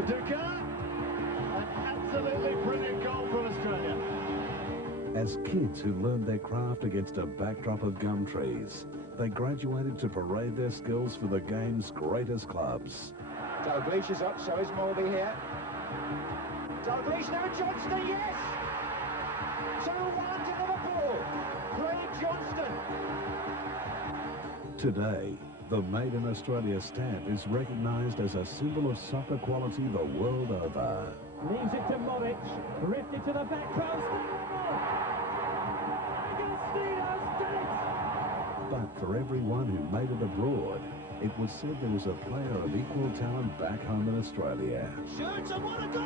Viduka, an absolutely brilliant goal from Australia. As kids who learned their craft against a backdrop of gum trees, they graduated to parade their skills for the game's greatest clubs. Dalglish is up, so is Morby here. Dalglish now, Johnston, yes! 2-1 to Liverpool. Craig Johnston. Today, the Made in Australia stamp is recognised as a symbol of soccer quality the world over. Leaves it to Modric, drifted to the back post. Agostino's done it! But for everyone who made it abroad, it was said there was a player of equal talent back home in Australia. Shoots and what a goal!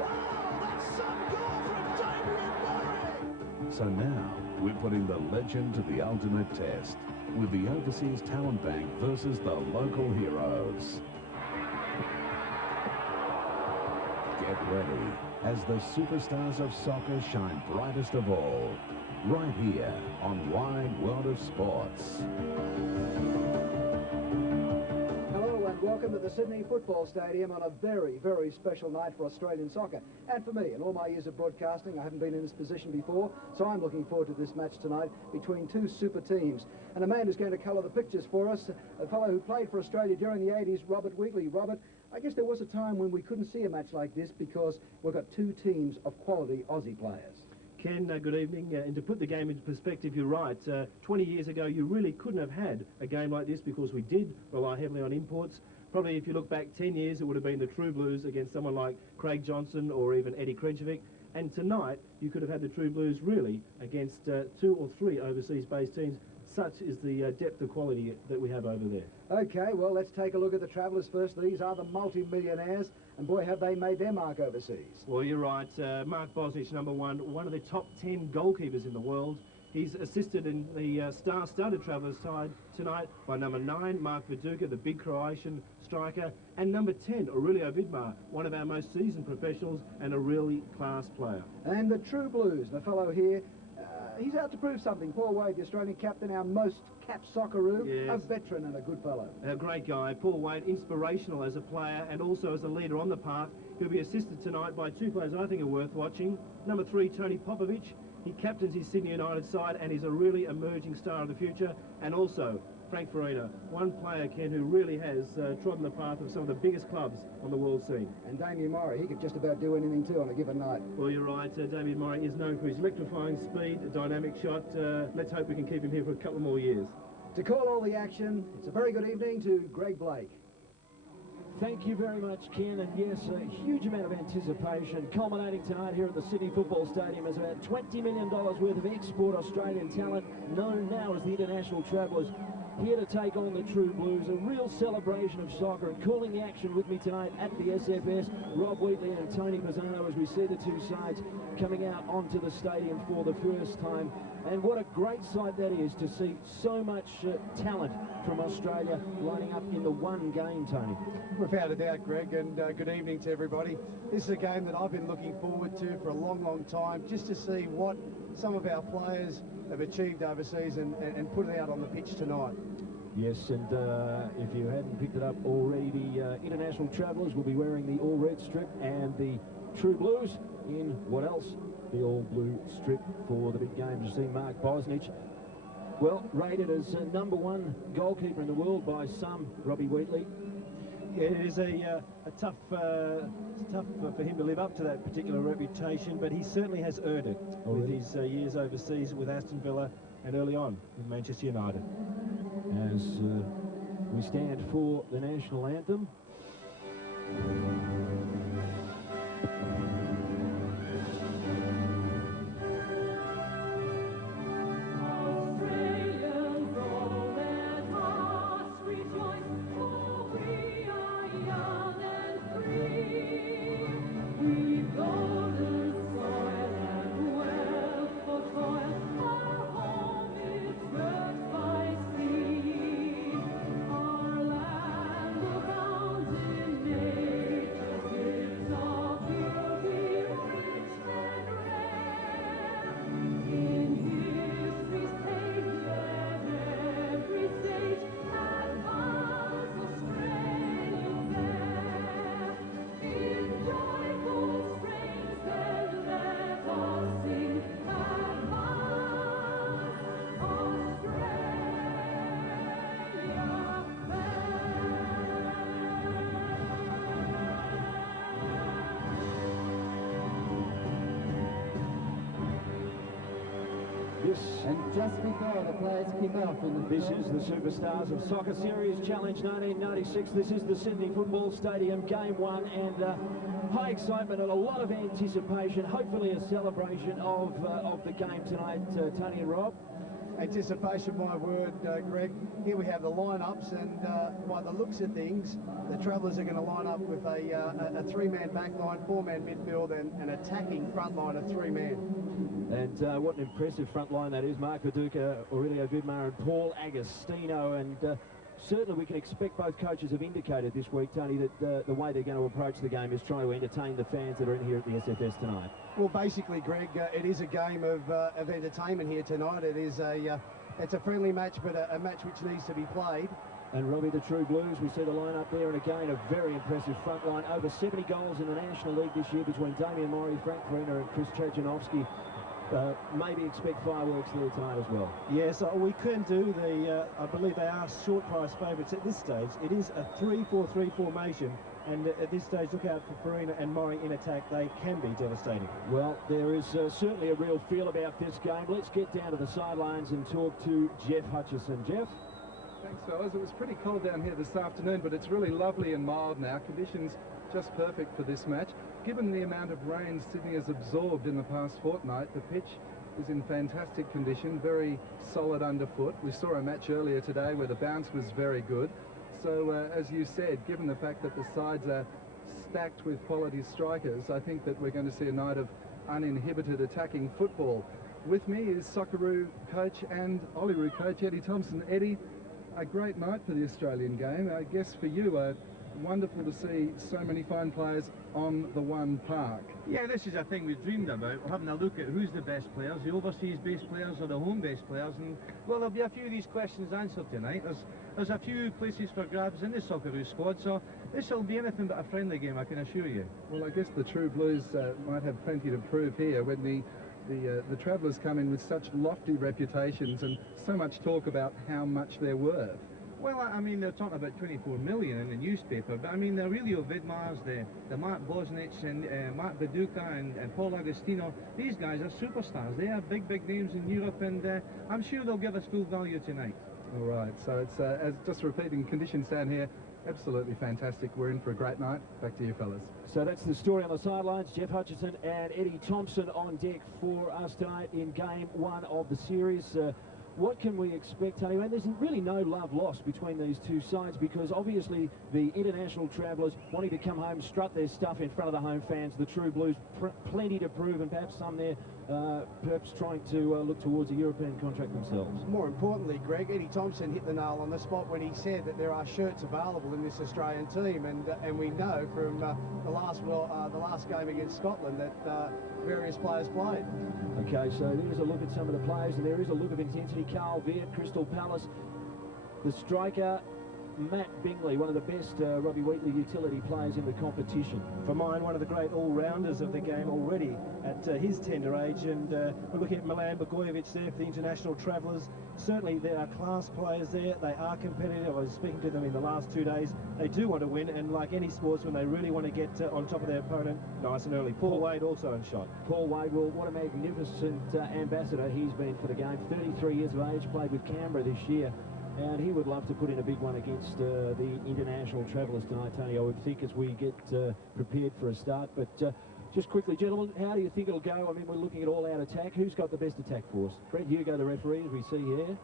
Wow, that's some goal from Damien Murray! So now, we're putting the legend to the ultimate test, with the overseas talent bank versus the local heroes. Get ready as the superstars of soccer shine brightest of all, right here on Wide World of Sports. Hello and welcome to the Sydney Football Stadium on a very, very special night for Australian soccer. And for me, in all my years of broadcasting, I haven't been in this position before, so I'm looking forward to this match tonight between two super teams. And a man who's going to colour the pictures for us, a fellow who played for Australia during the 80s, Robert Wheatley. Robert, I guess there was a time when we couldn't see a match like this because we've got two teams of quality Aussie players. Ken, good evening. And to put the game into perspective, you're right. 20 years ago, you really couldn't have had a game like this because we did rely heavily on imports. Probably if you look back 10 years, it would have been the True Blues against someone like Craig Johnson or even Eddie Krejcievic. And tonight, you could have had the True Blues really against 2 or 3 overseas-based teams. Such is the depth of quality that we have over there. Okay, well, let's take a look at the travellers first. These are the multi-millionaires, and boy, have they made their mark overseas. Well, you're right. Mark Bosnich, number one of the top 10 goalkeepers in the world. He's assisted in the star-studded travellers side tonight by number 9, Mark Viduka, the big Croatian striker, and number 10, Aurelio Vidmar, one of our most seasoned professionals and a really class player. And the True Blues, the fellow here, he's out to prove something. Paul Wade, the Australian captain, our most capped Socceroo, yes. A veteran and a good fellow. A great guy. Paul Wade, inspirational as a player and also as a leader on the park. He'll be assisted tonight by 2 players I think are worth watching. Number 3, Tony Popovic. He captains his Sydney United side and he's a really emerging star of the future. And also Frank Farina, one player, Ken, who really has trodden the path of some of the biggest clubs on the world scene. And Damien Murray, he could just about do anything too on a given night. Well, you're right. Damien Murray is known for his electrifying speed, a dynamic shot. Let's hope we can keep him here for a couple more years. To call all the action, it's a very good evening to Greg Blake. Thank you very much, Ken, and yes, a huge amount of anticipation culminating tonight here at the Sydney Football Stadium as about $20 million worth of export Australian talent, known now as the International Travellers, here to take on the True Blues. A real celebration of soccer, and calling the action with me tonight at the SFS, Rob Wheatley and Tony Mazzano, as we see the two sides coming out onto the stadium for the first time. And what a great sight that is to see so much talent from Australia lining up in the one game, Tony. Without a doubt, Greg, and good evening to everybody. This is a game that I've been looking forward to for a long, long time, just to see what some of our players have achieved overseas and put it out on the pitch tonight. Yes, and if you hadn't picked it up already, the International Travellers will be wearing the all-red strip and the True Blues in what else? The all-blue strip for the big game. You see Mark Bosnich, well, rated as number 1 goalkeeper in the world by some, Robbie Wheatley. Yeah, it is a tough, it's tough for him to live up to that particular reputation, but he certainly has earned it with his years overseas with Aston Villa and early on with Manchester United. As we stand for the national anthem. And just before the players kick off in the... This is the Superstars of Soccer Series Challenge 1996. This is the Sydney Football Stadium, Game 1, and high excitement and a lot of anticipation, hopefully a celebration of the game tonight, Tony and Rob. Anticipation, my word, Greg. Here we have the lineups, and by the looks of things, the Travellers are going to line up with a three-man back line, four-man midfield, and an attacking front line of three-man. And what an impressive front line that is. Mark Viduka, Aurelio Vidmar and Paul Agostino. And certainly we can expect, both coaches have indicated this week, Tony, that the way they're going to approach the game is trying to entertain the fans that are in here at the SFS tonight. Well, basically, Greg, it is a game of entertainment here tonight. It's a friendly match, but a match which needs to be played. And Robbie, the True Blues, we see the line-up there, and again, a very impressive front line. Over 70 goals in the National League this year between Damian Mori, Frank Farina and Chris Chajanovski. Maybe expect fireworks there tonight as well. Yes, we can do the, I believe they are short price favourites at this stage. It is a 3-4-3 formation, and at this stage, look out for Farina and Mori in attack. They can be devastating. Well, there is certainly a real feel about this game. Let's get down to the sidelines and talk to Jeff Hutchison. Jeff? Thanks, fellas. It was pretty cold down here this afternoon, but it's really lovely and mild now. Conditions just perfect for this match. Given the amount of rain Sydney has absorbed in the past fortnight, the pitch is in fantastic condition, very solid underfoot. We saw a match earlier today where the bounce was very good. So, as you said, given the fact that the sides are stacked with quality strikers, I think that we're going to see a night of uninhibited attacking football. With me is Socceroo coach and Olyroos coach Eddie Thompson. Eddie, a great night for the Australian game. I guess for you, wonderful to see so many fine players on the one park. Yeah, this is a thing we've dreamed about, having a look at who's the best players, the overseas-based players or the home-based players, and well, there'll be a few of these questions answered tonight. There's a few places for grabs in the Socceroos squad, so this will be anything but a friendly game, I can assure you. Well, I guess the True Blues might have plenty to prove here when the Travellers come in with such lofty reputations and so much talk about how much they're worth. Well, I mean, they're talking about 24 million in the newspaper, but I mean, the Aurelio Vidmars, the Mark Bosnich and Mark Viduka and Paul Agostino, these guys are superstars. They are big names in Europe, and I'm sure they'll give us full value tonight. All right, so it's as just repeating conditions down here, absolutely fantastic. We're in for a great night. Back to you, fellas. So that's the story on the sidelines. Jeff Hutchison and Eddie Thompson on deck for us tonight in Game 1 of the series. What can we expect, Tony? Well, there's really no love lost between these two sides, because obviously the international Travellers wanting to come home, strut their stuff in front of the home fans. The True Blues, plenty to prove, and perhaps some there perhaps trying to look towards a European contract themselves. More importantly, Greg, Eddie Thompson hit the nail on the spot when he said that there are shirts available in this Australian team, and we know from the last game against Scotland that various players played. Okay, so there's a look at some of the players, and there is a look of intensity. Carl Veart, Crystal Palace. The striker, Matt Bingley, one of the best Robbie Wheatley utility players in the competition. For mine, one of the great all-rounders of the game already at his tender age. And we're looking at Milan Bogojevic there for the international Travellers. Certainly there are class players there. They are competitive. I was speaking to them in the last 2 days. They do want to win, and like any sportsman, they really want to get on top of their opponent nice and early. Paul Wade also in shot. Paul Wade, well, what a magnificent ambassador he's been for the game. 33 years of age, played with Canberra this year. And he would love to put in a big one against the international Travellers tonight, Tony, I would think, as we get prepared for a start. But just quickly, gentlemen, how do you think it'll go? I mean, we're looking at all-out attack. Who's got the best attack force? Brett Hugo, the referee, as we see here.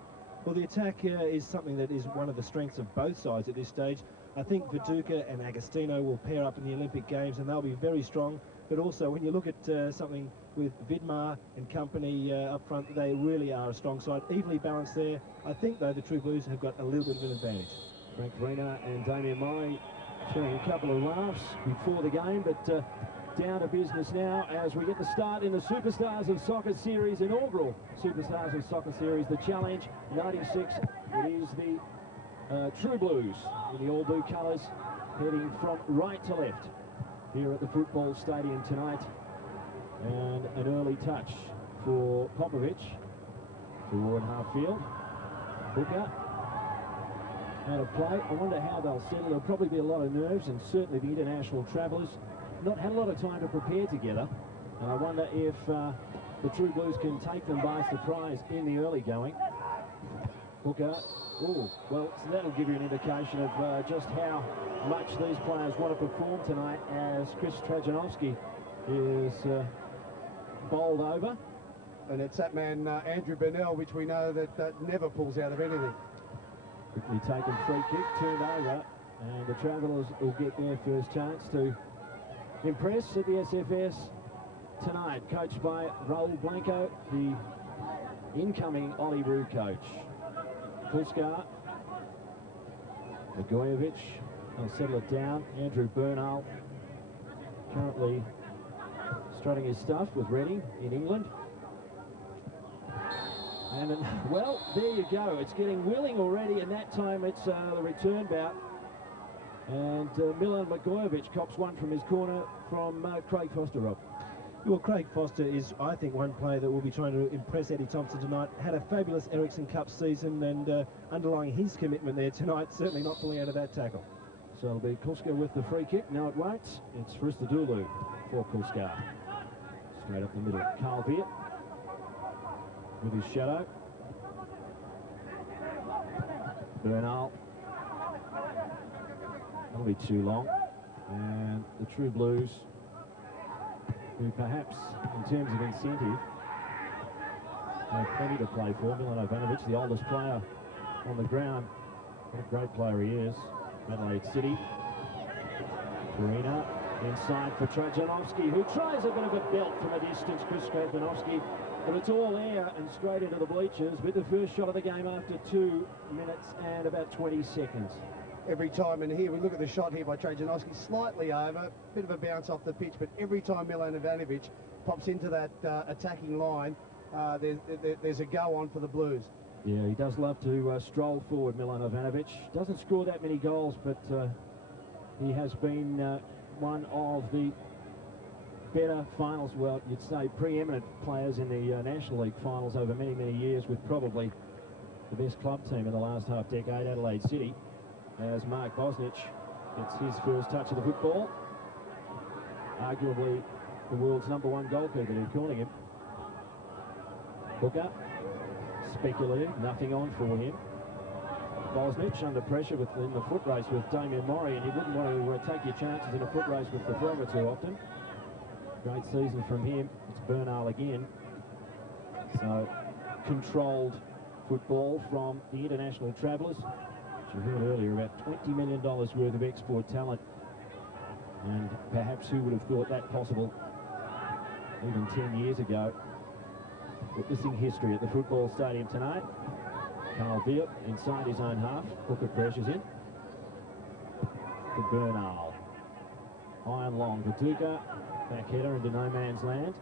Well, the attack is something that is one of the strengths of both sides at this stage. I think Viduka and Agostino will pair up in the Olympic Games, and they'll be very strong. But also, when you look at something with Vidmar and company up front, they really are a strong side, evenly balanced there. I think, though, the True Blues have got a little bit of an advantage. Frank Farina and Damian Mori sharing a couple of laughs before the game, but down to business now as we get the start in the Superstars of Soccer Series, inaugural Superstars of Soccer Series, the Challenge 96. It is the True Blues in the all-blue colours, heading from right to left here at the football stadium tonight. And an early touch for Popovic toward half field. Hooker out of play. I wonder how they'll settle. There'll probably be a lot of nerves, and certainly the international Travellers not had a lot of time to prepare together. And I wonder if the True Blues can take them by surprise in the early going. Hooker. Oh, well, so that'll give you an indication of just how much these players want to perform tonight as Chris Trajanovski is bowled over. And it's that man, Andrew Burnell, which we know that never pulls out of anything. Quickly taken free kick, turned over, and the Travellers will get their first chance to impress at the SFS tonight, coached by Raul Blanco, the incoming Olyrood coach. Kulskar, Blagojevich, they'll settle it down. Andrew Burnell, currently strutting his stuff with Reading in England. And well, there you go. It's getting willing already, and that time it's the return bout. And Milan Blagojevich cops one from his corner from Craig Foster, Rob. Well, Craig Foster is, I think, one player that will be trying to impress Eddie Thompson tonight. Had a fabulous Ericsson Cup season, and underlying his commitment there tonight, certainly not pulling out of that tackle. So it'll be Kulskar with the free kick. No, it won't. It's Christodoulou for Kulskar. Straight up the middle. Carl Beer with his shadow. Bernal. That'll be too long. And the True Blues, who perhaps, in terms of incentive, have plenty to play for. Milan Ivanovic, the oldest player on the ground. What a great player he is. Adelaide City. Farina inside for Trajanovski, who tries a bit of a belt from a distance, Chris Trajanovski, but it's all air and straight into the bleachers with the first shot of the game after 2 minutes and about 20 seconds. Every time, and here we look at the shot here by Trajanovski, slightly over, bit of a bounce off the pitch, but every time Milan Ivanovic pops into that attacking line, there's a go on for the Blues. Yeah, he does love to stroll forward, Milan Ivanovic. Doesn't score that many goals, but he has been one of the better finals, well, you'd say preeminent players in the National League finals over many, many years, with probably the best club team in the last half decade, Adelaide City, as Mark Bosnich gets his first touch of the football. Arguably the world's #1 goalkeeper, they're calling him. Hooker, speculative, nothing on for him. Bosnich under pressure in the foot race with Damien Murray, and you wouldn't want to take your chances in a foot race with the Forever too often. Great season from him. It's Bernal again. So controlled football from the International Travellers, which you heard earlier, about $20 million worth of export talent. And perhaps who would have thought that possible even 10 years ago. Witnessing history at the football stadium tonight. Carl Beer inside his own half. Hooker pressures in. To Bernal. High and long. Viduka. Back header into no man's land.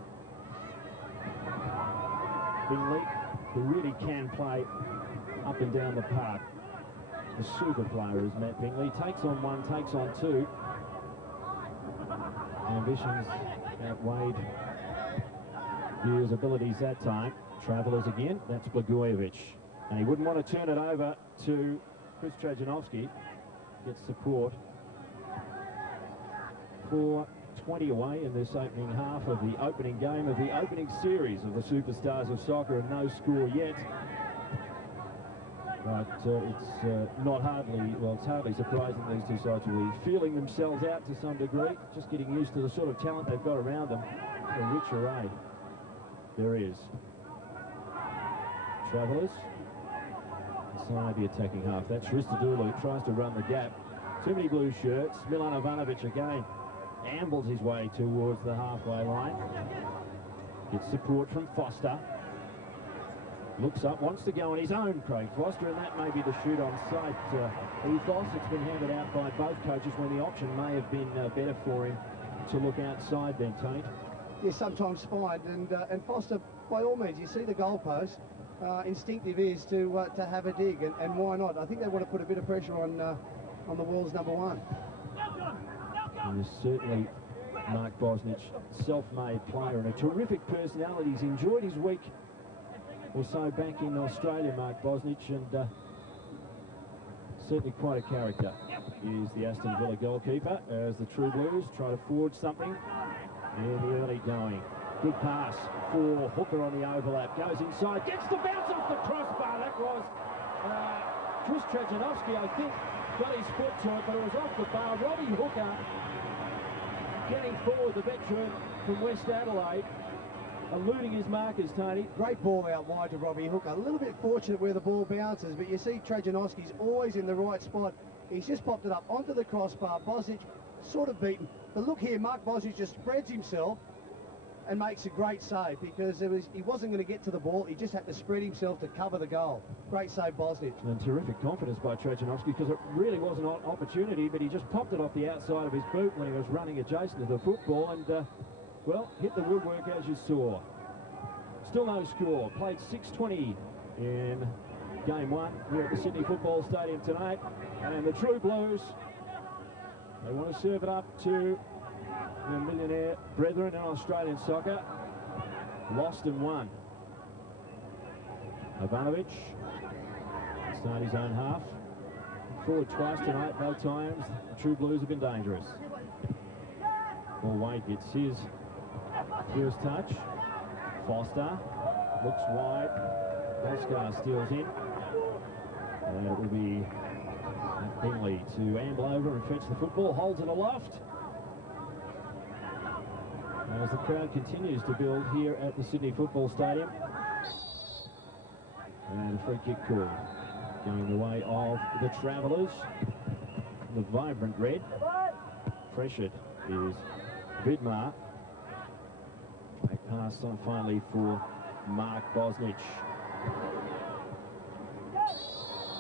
Bingley, who really can play up and down the park. The super player is Matt Bingley. Takes on one, takes on two. Ambitions outweighed his abilities that time. Travellers again, that's Blagojevich. And he wouldn't want to turn it over to Chris Trajanovski. Gets support for 20 away in this opening half of the opening game of the opening series of the Superstars of Soccer, and no score yet. But it's not hardly, well, it's hardly surprising these two sides will be feeling themselves out to some degree, just getting used to the sort of talent they've got around them. A rich array there is. Travellers inside the attacking half. That's Christodoulou, tries to run the gap. Too many blue shirts. Milan Ivanovic again ambles his way towards the halfway line. Gets support from Foster. Looks up, wants to go on his own, Craig Foster, and that may be the shoot on sight ethos. It's been handed out by both coaches when the option may have been better for him to look outside then, Taint. Yeah, sometimes fine, and Foster, by all means, you see the goalpost. Instinctive is to have a dig, and why not? I think they want to put a bit of pressure on the world's #1. And there's certainly Mark Bosnich, self-made player and a terrific personality. He's enjoyed his week or so back in Australia, Mark Bosnich, and certainly quite a character. He is the Aston Villa goalkeeper as the True Blues try to forge something in the early going. Good pass for Hooker on the overlap. Goes inside, gets the bounce off the crossbar. That was Chris Trajanovski, I think, got his foot to it, but it was off the bar. Robbie Hooker getting forward, the veteran from West Adelaide, eluding his markers, Tony. Great ball out wide to Robbie Hooker. A little bit fortunate where the ball bounces, but you see Trajanovski's always in the right spot. He's just popped it up onto the crossbar. Bosnich sort of beaten. But look here, Mark Bosnich just spreads himself and makes a great save because he wasn't going to get to the ball. He just had to spread himself to cover the goal. Great save, Bosnich. And terrific confidence by Trajanovski because it really was an opportunity, but he just popped it off the outside of his boot when he was running adjacent to the football and, well, hit the woodwork as you saw. Still no score. Played 6:20 in game one here at the Sydney Football Stadium tonight. And the True Blues, they want to serve it up to the millionaire brethren in Australian soccer. Lost and won. Ivanovic start his own half. Forward twice tonight, both times the True Blues have been dangerous. Paul Wade gets his first touch. Foster looks wide. Boscar steals in. And it will be Bingley to amble over and fetch the football. Holds it aloft. As the crowd continues to build here at the Sydney Football Stadium. And a free kick call going the way of the Travellers. The vibrant red. Pressured is Vidmar. Back pass on finally for Mark Bosnich.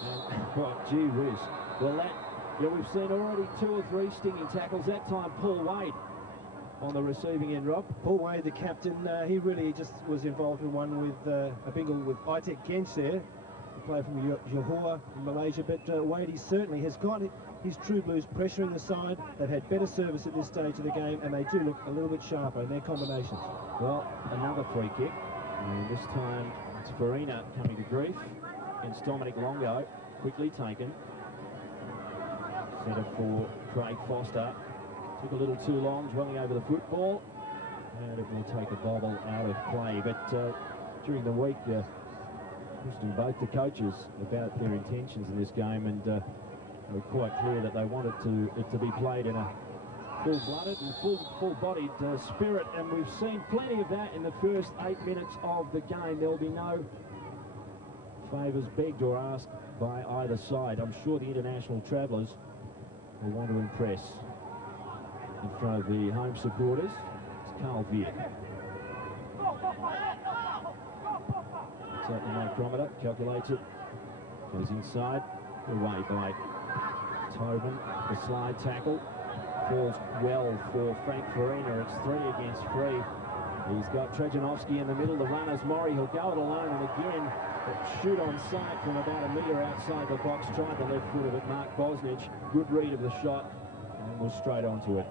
And, oh, gee whiz. Well, we've seen already 2 or 3 stinging tackles. That time, Paul Wade on the receiving end, Rob. Paul Wade, the captain, he really just was involved in one with a bingle with Aitek Gench there, a player from Johor in Malaysia. But Wade certainly has got his True Blues pressuring the side. They've had better service at this stage of the game, and they do look a little bit sharper in their combinations. Well, another free kick, and this time it's Farina coming to grief against Dominic Longo, quickly taken. Set up for Craig Foster. Took a little too long, dwelling over the football, and it will take a bobble out of play. But during the week, questioning both the coaches about their intentions in this game, and they were quite clear that they wanted it to be played in a full-blooded and full-bodied spirit, and we've seen plenty of that in the first 8 minutes of the game. There'll be no favours begged or asked by either side. I'm sure the international travellers will want to impress in front of the home supporters. It's Carl Viet. It's at the micrometer, calculates it, goes inside, away by Tobin. The slide tackle falls well for Frank Farina. It's 3 against 3. He's got Trajanovski in the middle. The runners, Murray, he'll go it alone, and again, shoot on sight from about a metre outside the box. Tried the left foot of it, Mark Bosnich. Good read of the shot, and was straight onto it.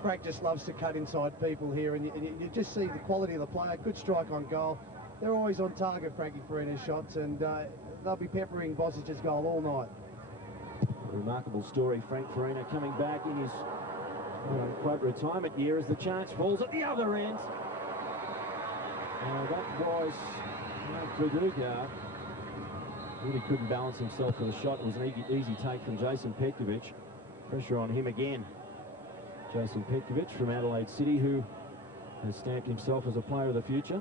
Frank just loves to cut inside people here, and you just see the quality of the player. Good strike on goal. They're always on target, Frankie Farina's shots, and they'll be peppering Bosnich's goal all night. A remarkable story. Frank Farina coming back in his quote retirement year as the chance falls at the other end. That was Viduka. Really couldn't balance himself for the shot. It was an easy take from Jason Petkovic. Pressure on him again. Jason Petkovic from Adelaide City, who has stamped himself as a player of the future.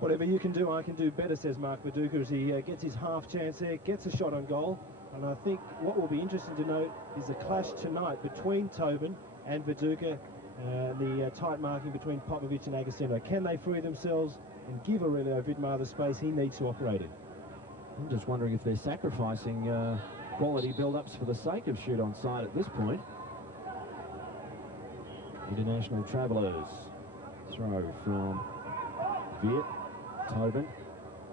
Whatever you can do, I can do better, says Mark Viduka, as he gets his half chance there, gets a shot on goal. And I think what will be interesting to note is the clash tonight between Tobin and Viduka, the tight marking between Popovic and Agostino. Can they free themselves and give Aurelio Vidmar the space he needs to operate in? I'm just wondering if they're sacrificing quality build-ups for the sake of shoot on side at this point. International travellers. Throw from Viet. Tobin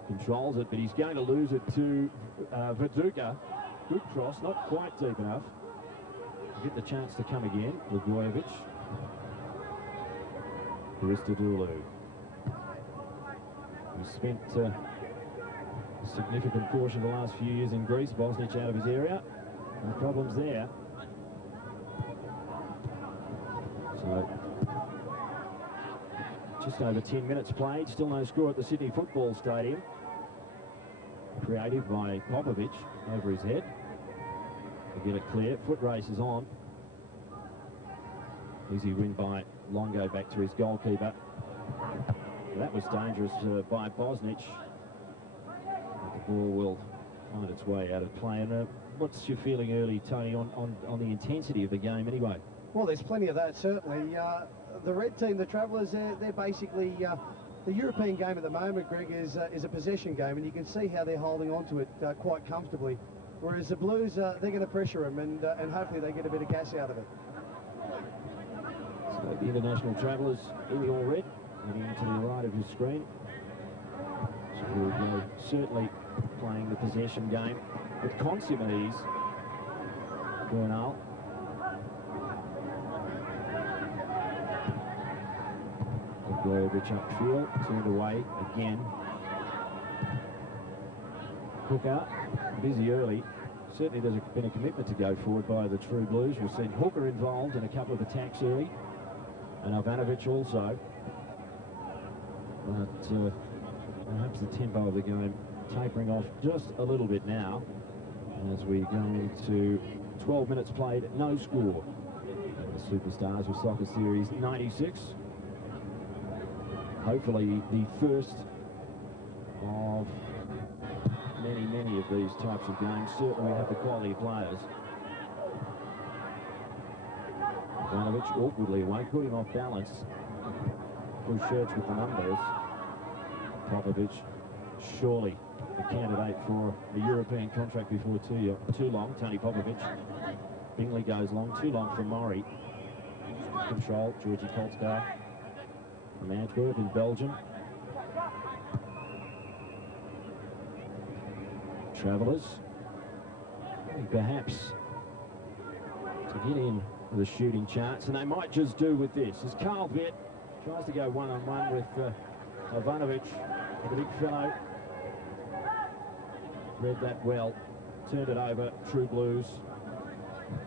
controls it, but he's going to lose it to Viduka. Good cross, not quite deep enough. Get the chance to come again. Lugojevic. Christodoulou. He spent a significant portion of the last few years in Greece. Bosnich out of his area. No problems there. So Just over 10 minutes played, still no score at the Sydney Football Stadium. Creative by Popovic over his head. To get it clear, foot race is on. Easy win by Longo back to his goalkeeper. That was dangerous by Bosnich. The ball will find its way out of play. And what's your feeling early, Tony, on the intensity of the game anyway? Well, there's plenty of that, certainly. The red team, the Travellers, they're basically... the European game at the moment, Greg, is a possession game, and you can see how they're holding on to it quite comfortably. Whereas the Blues, they're going to pressure them, and hopefully they get a bit of gas out of it. So the International Travellers in the all red, heading to the right of your screen. So we're certainly playing the possession game with consummate ease. Bernal. Blagojevich upfield, turned away again. Hooker, busy early. Certainly there's been a commitment to go forward by the True Blues. We've seen Hooker involved in a couple of attacks early, and Ivanovic also. But perhaps the tempo of the game tapering off just a little bit now as we go into 12 minutes played, no score. The Superstars of Soccer Series 96. Hopefully the first of many of these types of games. Certainly we have the quality players. Ivanovic awkwardly away, put him off balance. Bushurts with the numbers. Popovic, surely a candidate for a European contract before too long. Tony Popovic. Bingley goes long, too long for Murray. Control, Georgi Kolskar from Antwerp in Belgium. Travellers, perhaps to get in with a shooting chance, and they might just do with this as Carl Viet tries to go one-on-one with Ivanovic, the big fellow. Read that well, turned it over, True Blues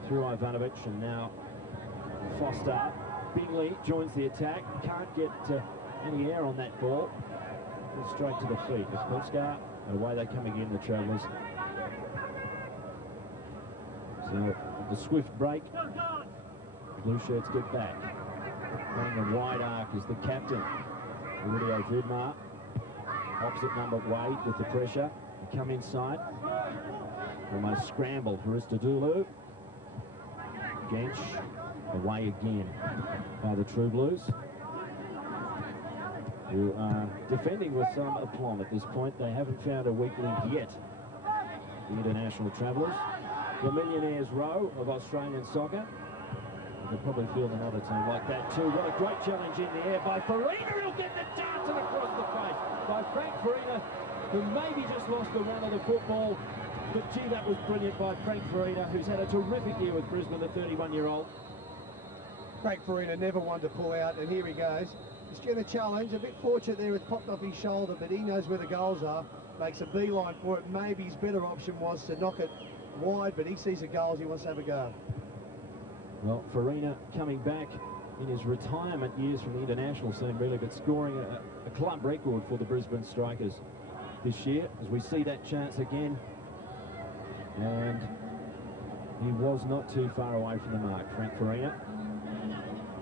through Ivanovic, and now Foster. Bingley joins the attack, can't get any air on that ball. Goes straight to the feet. Kolskar, away they come again, the Travellers. So the swift break, Blue Shirts get back. Running a wide arc is the captain, Rudio Vidmar. Opposite number Wade with the pressure. They come inside. Almost scrambled for Istadulu. Gench away again by the True Blues, who are defending with some aplomb at this point. They haven't found a weak link yet. The International Travellers, the millionaires row of Australian soccer. They'll probably field another team like that too. What a great challenge in the air by Farina. He'll get the darts across the face by Frank Farina, who maybe just lost the run of the football. But gee, that was brilliant by Frank Farina, who's had a terrific year with Brisbane, the 31-year-old. Frank Farina never wanted to pull out, and here he goes. He's getting a challenge, a bit fortunate there, it's popped off his shoulder, but he knows where the goals are, makes a beeline for it. Maybe his better option was to knock it wide, but he sees the goals, he wants to have a go. Well, Farina coming back in his retirement years from the international scene, really, but scoring a club record for the Brisbane Strikers this year, as we see that chance again. And he was not too far away from the mark, Frank Farina.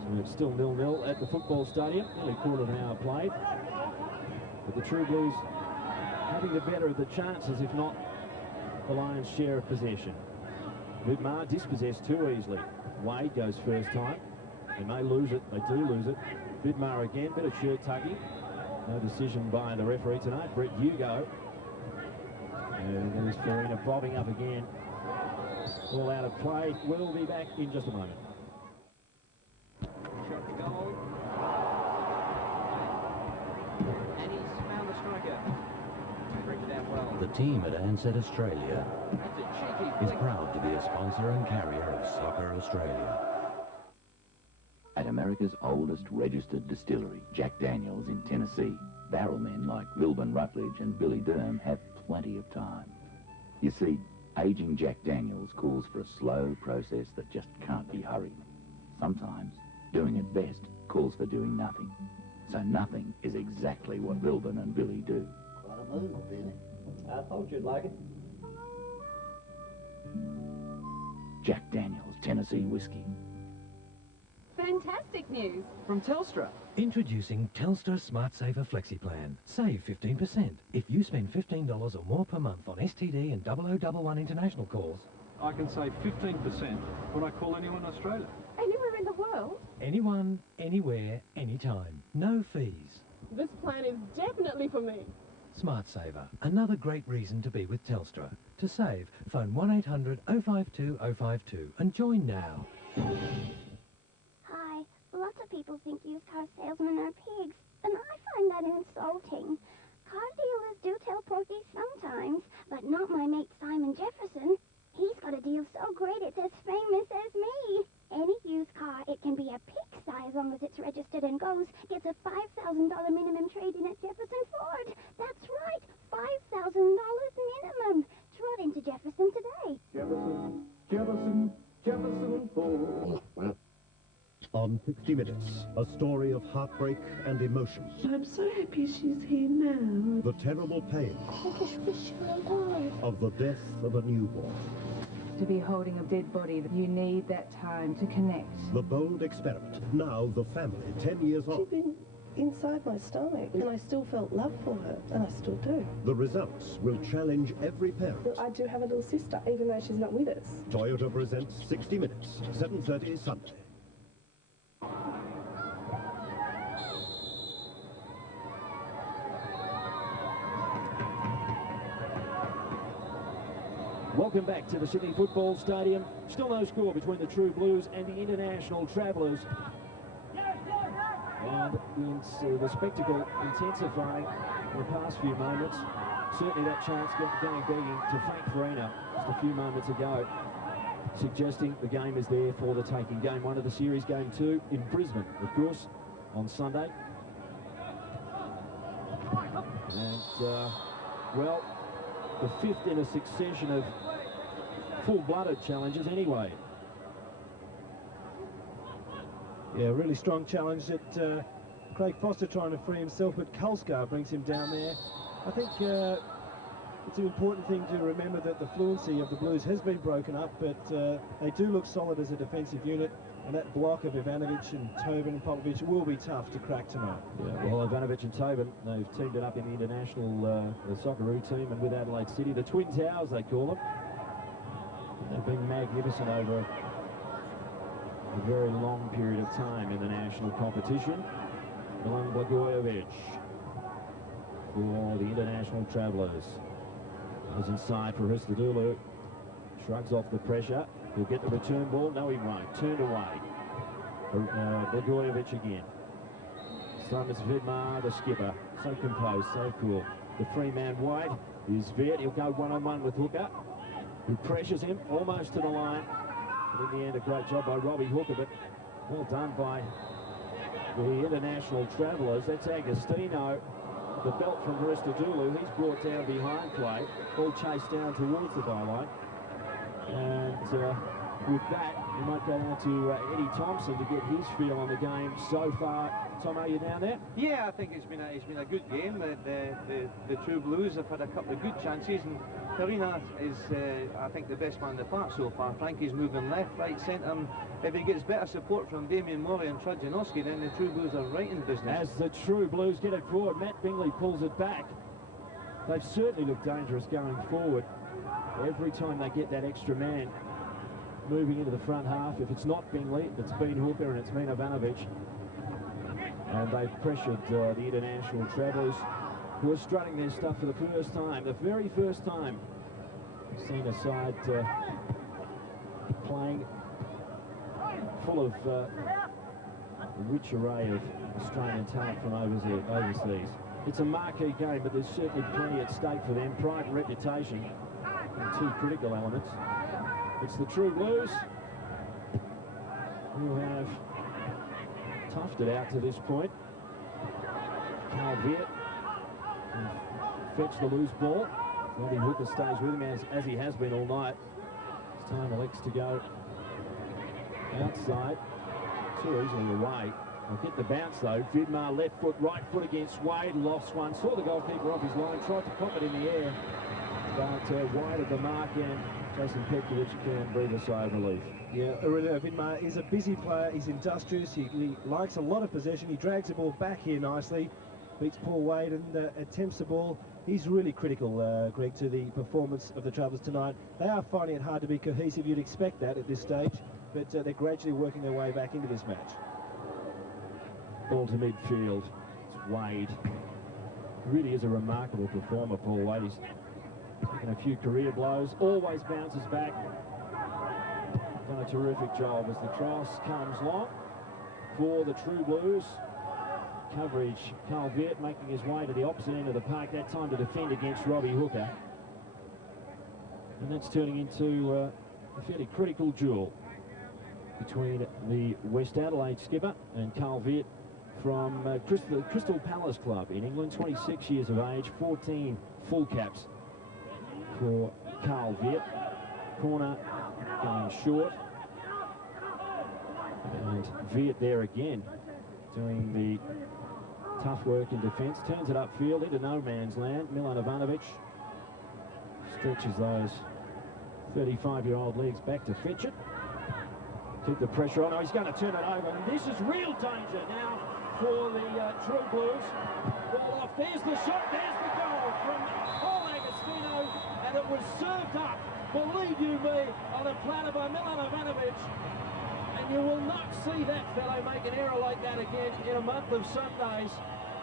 So it's still 0-0 at the football stadium, nearly quarter of an hour played. But the True Blues having the better of the chances, if not the Lions' share of possession. Vidmar dispossessed too easily. Wade goes first time. They may lose it, they do lose it. Vidmar again, bit of shirt tugging. No decision by the referee tonight, Brett Hugo. And there's Farina bobbing up again. All out of play. We'll be back in just a moment. Shot to goal. And he's found the striker. Brings it out well. The team at Ansett Australia is proud to be a sponsor and carrier of Soccer Australia. At America's oldest registered distillery, Jack Daniel's in Tennessee, barrelmen like Wilburn Rutledge and Billy Durham have plenty of time. You see, aging Jack Daniel's calls for a slow process that just can't be hurried. Sometimes, doing it best calls for doing nothing. So nothing is exactly what Vilbin and Billy do. Quite a move, Billy. I thought you'd like it. Jack Daniels Tennessee Whiskey. Fantastic news. From Telstra. Introducing Telstra Smart Saver Flexi Plan. Save 15% if you spend $15 or more per month on STD and 0011 international calls. I can save 15% when I call anyone in Australia. Anywhere in the world? Anyone, anywhere, anytime. No fees. This plan is definitely for me. Smart Saver. Another great reason to be with Telstra. To save, phone 1800 052 052 and join now. Hi. Lots of people think used car salesmen are pigs, and I find that insulting. Car dealers do tell porkies sometimes, but not my mate Simon Jefferson. He's got a deal so great it's as famous as me. Any used car, it can be a pigsty as long as it's registered and goes, gets a $5,000 minimum trade-in at Jefferson Ford. That's right, $5,000 minimum. Trot into Jefferson today. Jefferson Ford. On 60 Minutes, a story of heartbreak and emotion. I'm so happy she's here now. The terrible pain I just wish she were alive. of the death of a newborn. To be holding a dead body, you need that time to connect. The bold experiment. Now the family, 10 years on. She'd been inside my stomach, and I still felt love for her, and I still do. The results will challenge every parent. I do have a little sister, even though she's not with us. Toyota presents 60 Minutes, 7:30 Sunday. Welcome back to the Sydney Football Stadium. Still no score between the True Blues and the International Travellers. And the spectacle intensifying in the past few moments. Certainly that chance going begging to Frank Farina just a few moments ago, suggesting the game is there for the taking. Game 1 of the series, Game 2 in Brisbane, of course, on Sunday. And, well, the 5th in a succession of full-blooded challenges anyway. Yeah, really strong challenge that Craig Foster trying to free himself, but Kulskar brings him down there. I think it's an important thing to remember that the fluency of the Blues has been broken up, but they do look solid as a defensive unit, and that block of Ivanovic and Tobin and Popovic will be tough to crack tonight. Yeah, well, Ivanovic and Tobin, they've teamed it up in the international the Socceroo team and with Adelaide City, the Twin Towers they call them. They've been magnificent over a very long period of time in the national competition. Milan Blagojevic for the International Travellers. Goes inside for Hristodulu. Shrugs off the pressure. He'll get the return ball. No, he won't. Turned away. Blagojevic again. Thomas Vidmar, the skipper. So composed, so cool. The free man wide is Viet. He'll go one-on-one with Hooker, who pressures him almost to the line. But in the end, a great job by Robbie Hooker, but well done by the International Travellers. That's Agostino. The belt from Hristodulu. He's brought down behind play. Ball chased down towards the byline. And with that, we might go down to Eddie Thompson to get his feel on the game so far. Tom, are you down there? Yeah, I think it's been a good game. The True Blues have had a couple of good chances, and Farina is, I think, the best man in the park so far. Frankie's moving left, right, centre. If he gets better support from Damien Murray and Trajanowski, then the True Blues are right in business. As the True Blues get it forward, Matt Bingley pulls it back. They've certainly looked dangerous going forward. Every time they get that extra man moving into the front half, if it's not Bingley, it's been Hooker and it's been Ivanovic. And they've pressured the International Travellers, who are strutting their stuff for the first time, the very first time. We've seen a side playing full of a rich array of Australian talent from overseas. It's a marquee game, but there's certainly plenty at stake for them. Pride and reputation are two critical elements. It's the True Blues who have toughed it out to this point. Carl Viet fetched the loose ball. Robbie Hooker stays with him as he has been all night. It's time elects to go outside, too easily away. They'll get the bounce though. Vidmar left foot, right foot against Wade, lost one, saw the goalkeeper off his line, tried to pop it in the air, but wide of the mark, and Jason Petkovic can breathe a sigh of relief. Yeah, Aurelio Vidmar is a busy player, he's industrious, he likes a lot of possession, he drags the ball back here nicely, beats Paul Wade and attempts the ball. He's really critical, Greg, to the performance of the Travellers tonight. They are finding it hard to be cohesive, you'd expect that at this stage, but they're gradually working their way back into this match. Ball to midfield, it's Wade. Really is a remarkable performer, Paul Wade. He's taken a few career blows, always bounces back. Done a terrific job as the cross comes long for the True Blues. Coverage, Carl Viet making his way to the opposite end of the park, that time to defend against Robbie Hooker. And that's turning into a fairly critical duel between the West Adelaide skipper and Carl Viet from Crystal Palace Club in England, 26 years of age, 14 full caps for Carl Viet. Corner going short. And Viet there again, doing the tough work in defence. Turns it upfield into no man's land. Milan Ivanovic stretches those 35-year-old legs back to fetch it. Keep the pressure on. Oh, he's going to turn it over. And this is real danger now for the True Blues. Ball off. There's the shot. There's the goal from Paul Agostino. And it was served up, believe you me, on a platter by Milan Ivanovic. And you will not see that fellow make an error like that again in a month of Sundays.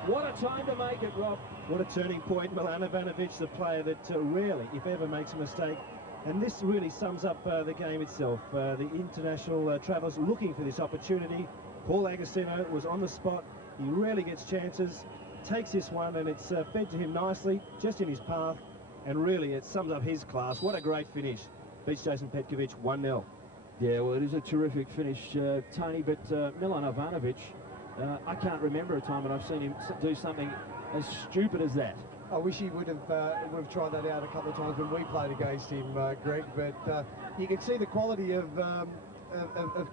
What a time to make it, Rob. What a turning point. Milan Ivanovic, the player that rarely, if ever, makes a mistake. And this really sums up the game itself. The international Travellers looking for this opportunity. Paul Agostino was on the spot. He rarely gets chances. Takes this one, and it's fed to him nicely, just in his path. And really, it sums up his class. What a great finish. Beats Jason Petkovic 1-0. Yeah, well, it is a terrific finish, Tony, but Milan Ivanovic, I can't remember a time when I've seen him do something as stupid as that. I wish he would have tried that out a couple of times when we played against him, Greg, but you can see the quality of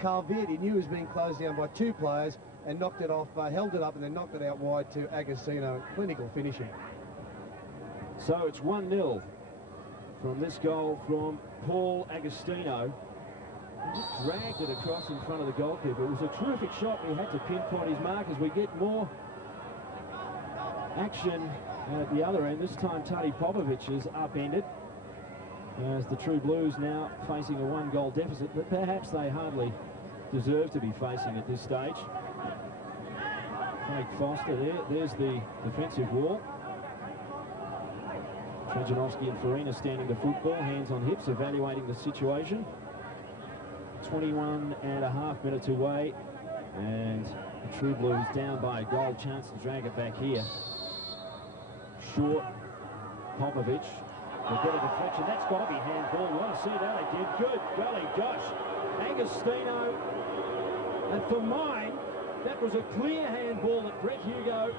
Carl Viet. He knew he was being closed down by two players and knocked it off, held it up and then knocked it out wide to Agostino. Clinical finishing. So it's 1-0 from this goal from Paul Agostino. He just dragged it across in front of the goalkeeper. It was a terrific shot. We had to pinpoint his mark as we get more action at the other end. This time Tony Popovic is upended as the True Blues now facing a one-goal deficit, but perhaps they hardly deserve to be facing at this stage. Craig Foster there. There's the defensive wall. Trajanovski and Farina standing to football, hands on hips, evaluating the situation. 21.5 minutes away, and the True Blues down by a goal. Chance to drag it back here. Short, Popovic. A bit of deflection. That's got to be handball. We want to see that again. Good golly gosh. Agostino. And for mine, that was a clear handball that Brett Hugo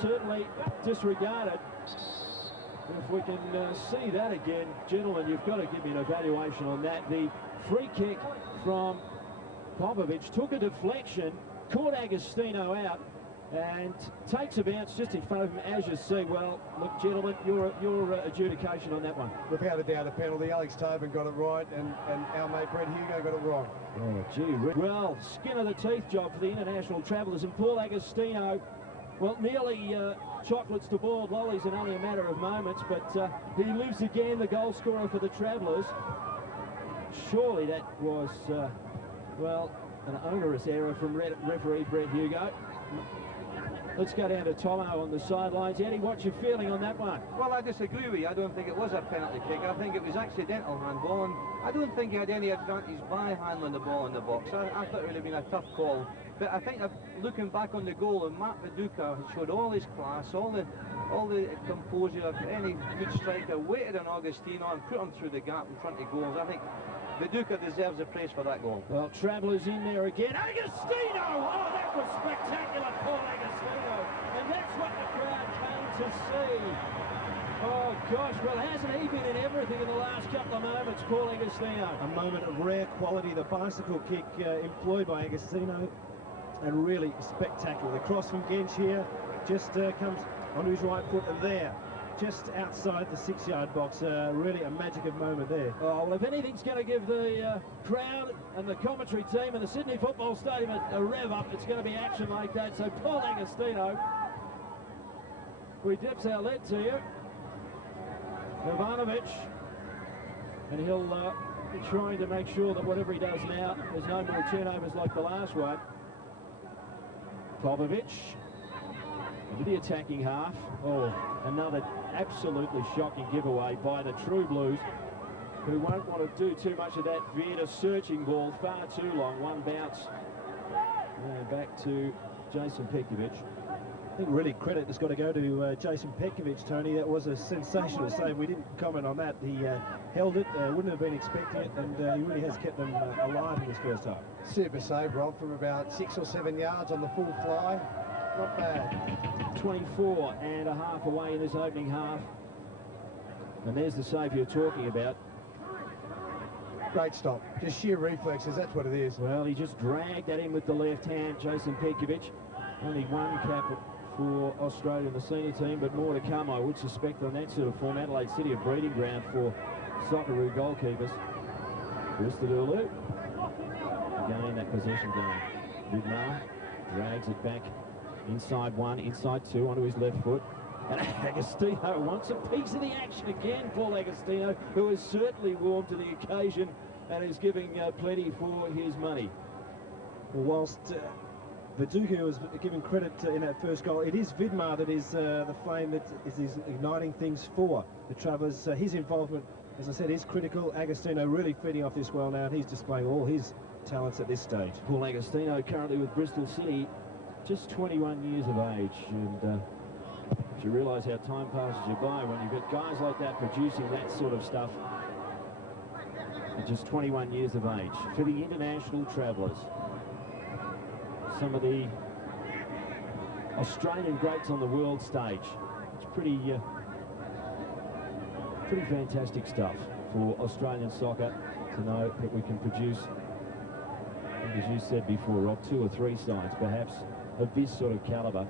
certainly disregarded. If we can see that again, gentlemen, you've got to give me an evaluation on that. The free kick from Popovic took a deflection, caught Agostino out, and takes a bounce just in front of him, as you see. Well, look, gentlemen, your adjudication on that one. Without a doubt, a penalty. Alex Tobin got it right, and our mate Brett Hugo got it wrong. Oh, gee, well, skin of the teeth job for the international Travellers, and Paul Agostino, well, nearly chocolates to boiled lollies in only a matter of moments, but he lives again, the goal scorer for the Travellers. Surely that was, well, an onerous error from referee Brett Hugo. Let's go down to Tomo on the sidelines. Eddie, what's your feeling on that one? Well, I disagree with you. I don't think it was a penalty kick. I think it was accidental handball, and I don't think he had any advantage by handling the ball in the box. I thought it would have been a tough call. But I think looking back on the goal, and Mark Viduka showed all his class, all the composure of any good striker, waited on Agostino and put him through the gap in front of goals. I think Viduka deserves a praise for that goal. Well, Travellers in there again. Agostino! Oh, that was spectacular, Paul Agostino. And that's what the crowd came to see. Oh, gosh, well, hasn't he been in everything in the last couple of moments, Paul Agostino? A moment of rare quality, the bicycle kick employed by Agostino. and really spectacular. The cross from Gensch here just comes onto his right foot, and there, just outside the 6-yard box, really a magic of moment there. Oh, well, if anything's going to give the crowd and the commentary team and the Sydney Football Stadium a rev up, it's going to be action like that. So Paul Agostino, we dips our lead to you. Jovanovic, and he'll be trying to make sure that whatever he does now, there's no more turnovers like the last one. Popovic into the attacking half. Oh, another absolutely shocking giveaway by the True Blues, who won't want to do too much of that Vierda searching ball far too long. One bounce. And back to Jason Petkovic. I think really credit has got to go to Jason Petkovic, Tony. That was a sensational save. We didn't comment on that. He held it, wouldn't have been expecting it, and he really has kept them alive in this first half. Super save, Rob, from about 6 or 7 yards on the full fly. Not bad. 24 and a half away in this opening half. And there's the save you're talking about. Great stop. Just sheer reflexes, that's what it is. Well, he just dragged that in with the left hand, Jason Petkovic. Only one cap for Australia in the senior team, but more to come, I would suspect, on that sort of form. Adelaide City, a breeding ground for Socceroo goalkeepers. Christodoulou. Again, that possession game. Vidmar drags it back. Inside one, inside two, onto his left foot. And Agostino wants a piece of the action again. Paul Agostino, who has certainly warmed to the occasion and is giving plenty for his money. Well, whilst Viduka was given credit in that first goal, it is Vidmar that is the flame that is igniting things for the Travellers. His involvement, as I said, is critical. Agostino really feeding off this well now, and he's displaying all his talents at this stage. Paul Agostino currently with Bristol City, just 21 years of age, and you realise how time passes you by when you've got guys like that producing that sort of stuff at just 21 years of age. For the international travellers, some of the Australian greats on the world stage. It's pretty fantastic stuff for Australian soccer to know that we can produce, as you said before, Rob, 2 or 3 sides perhaps of this sort of calibre.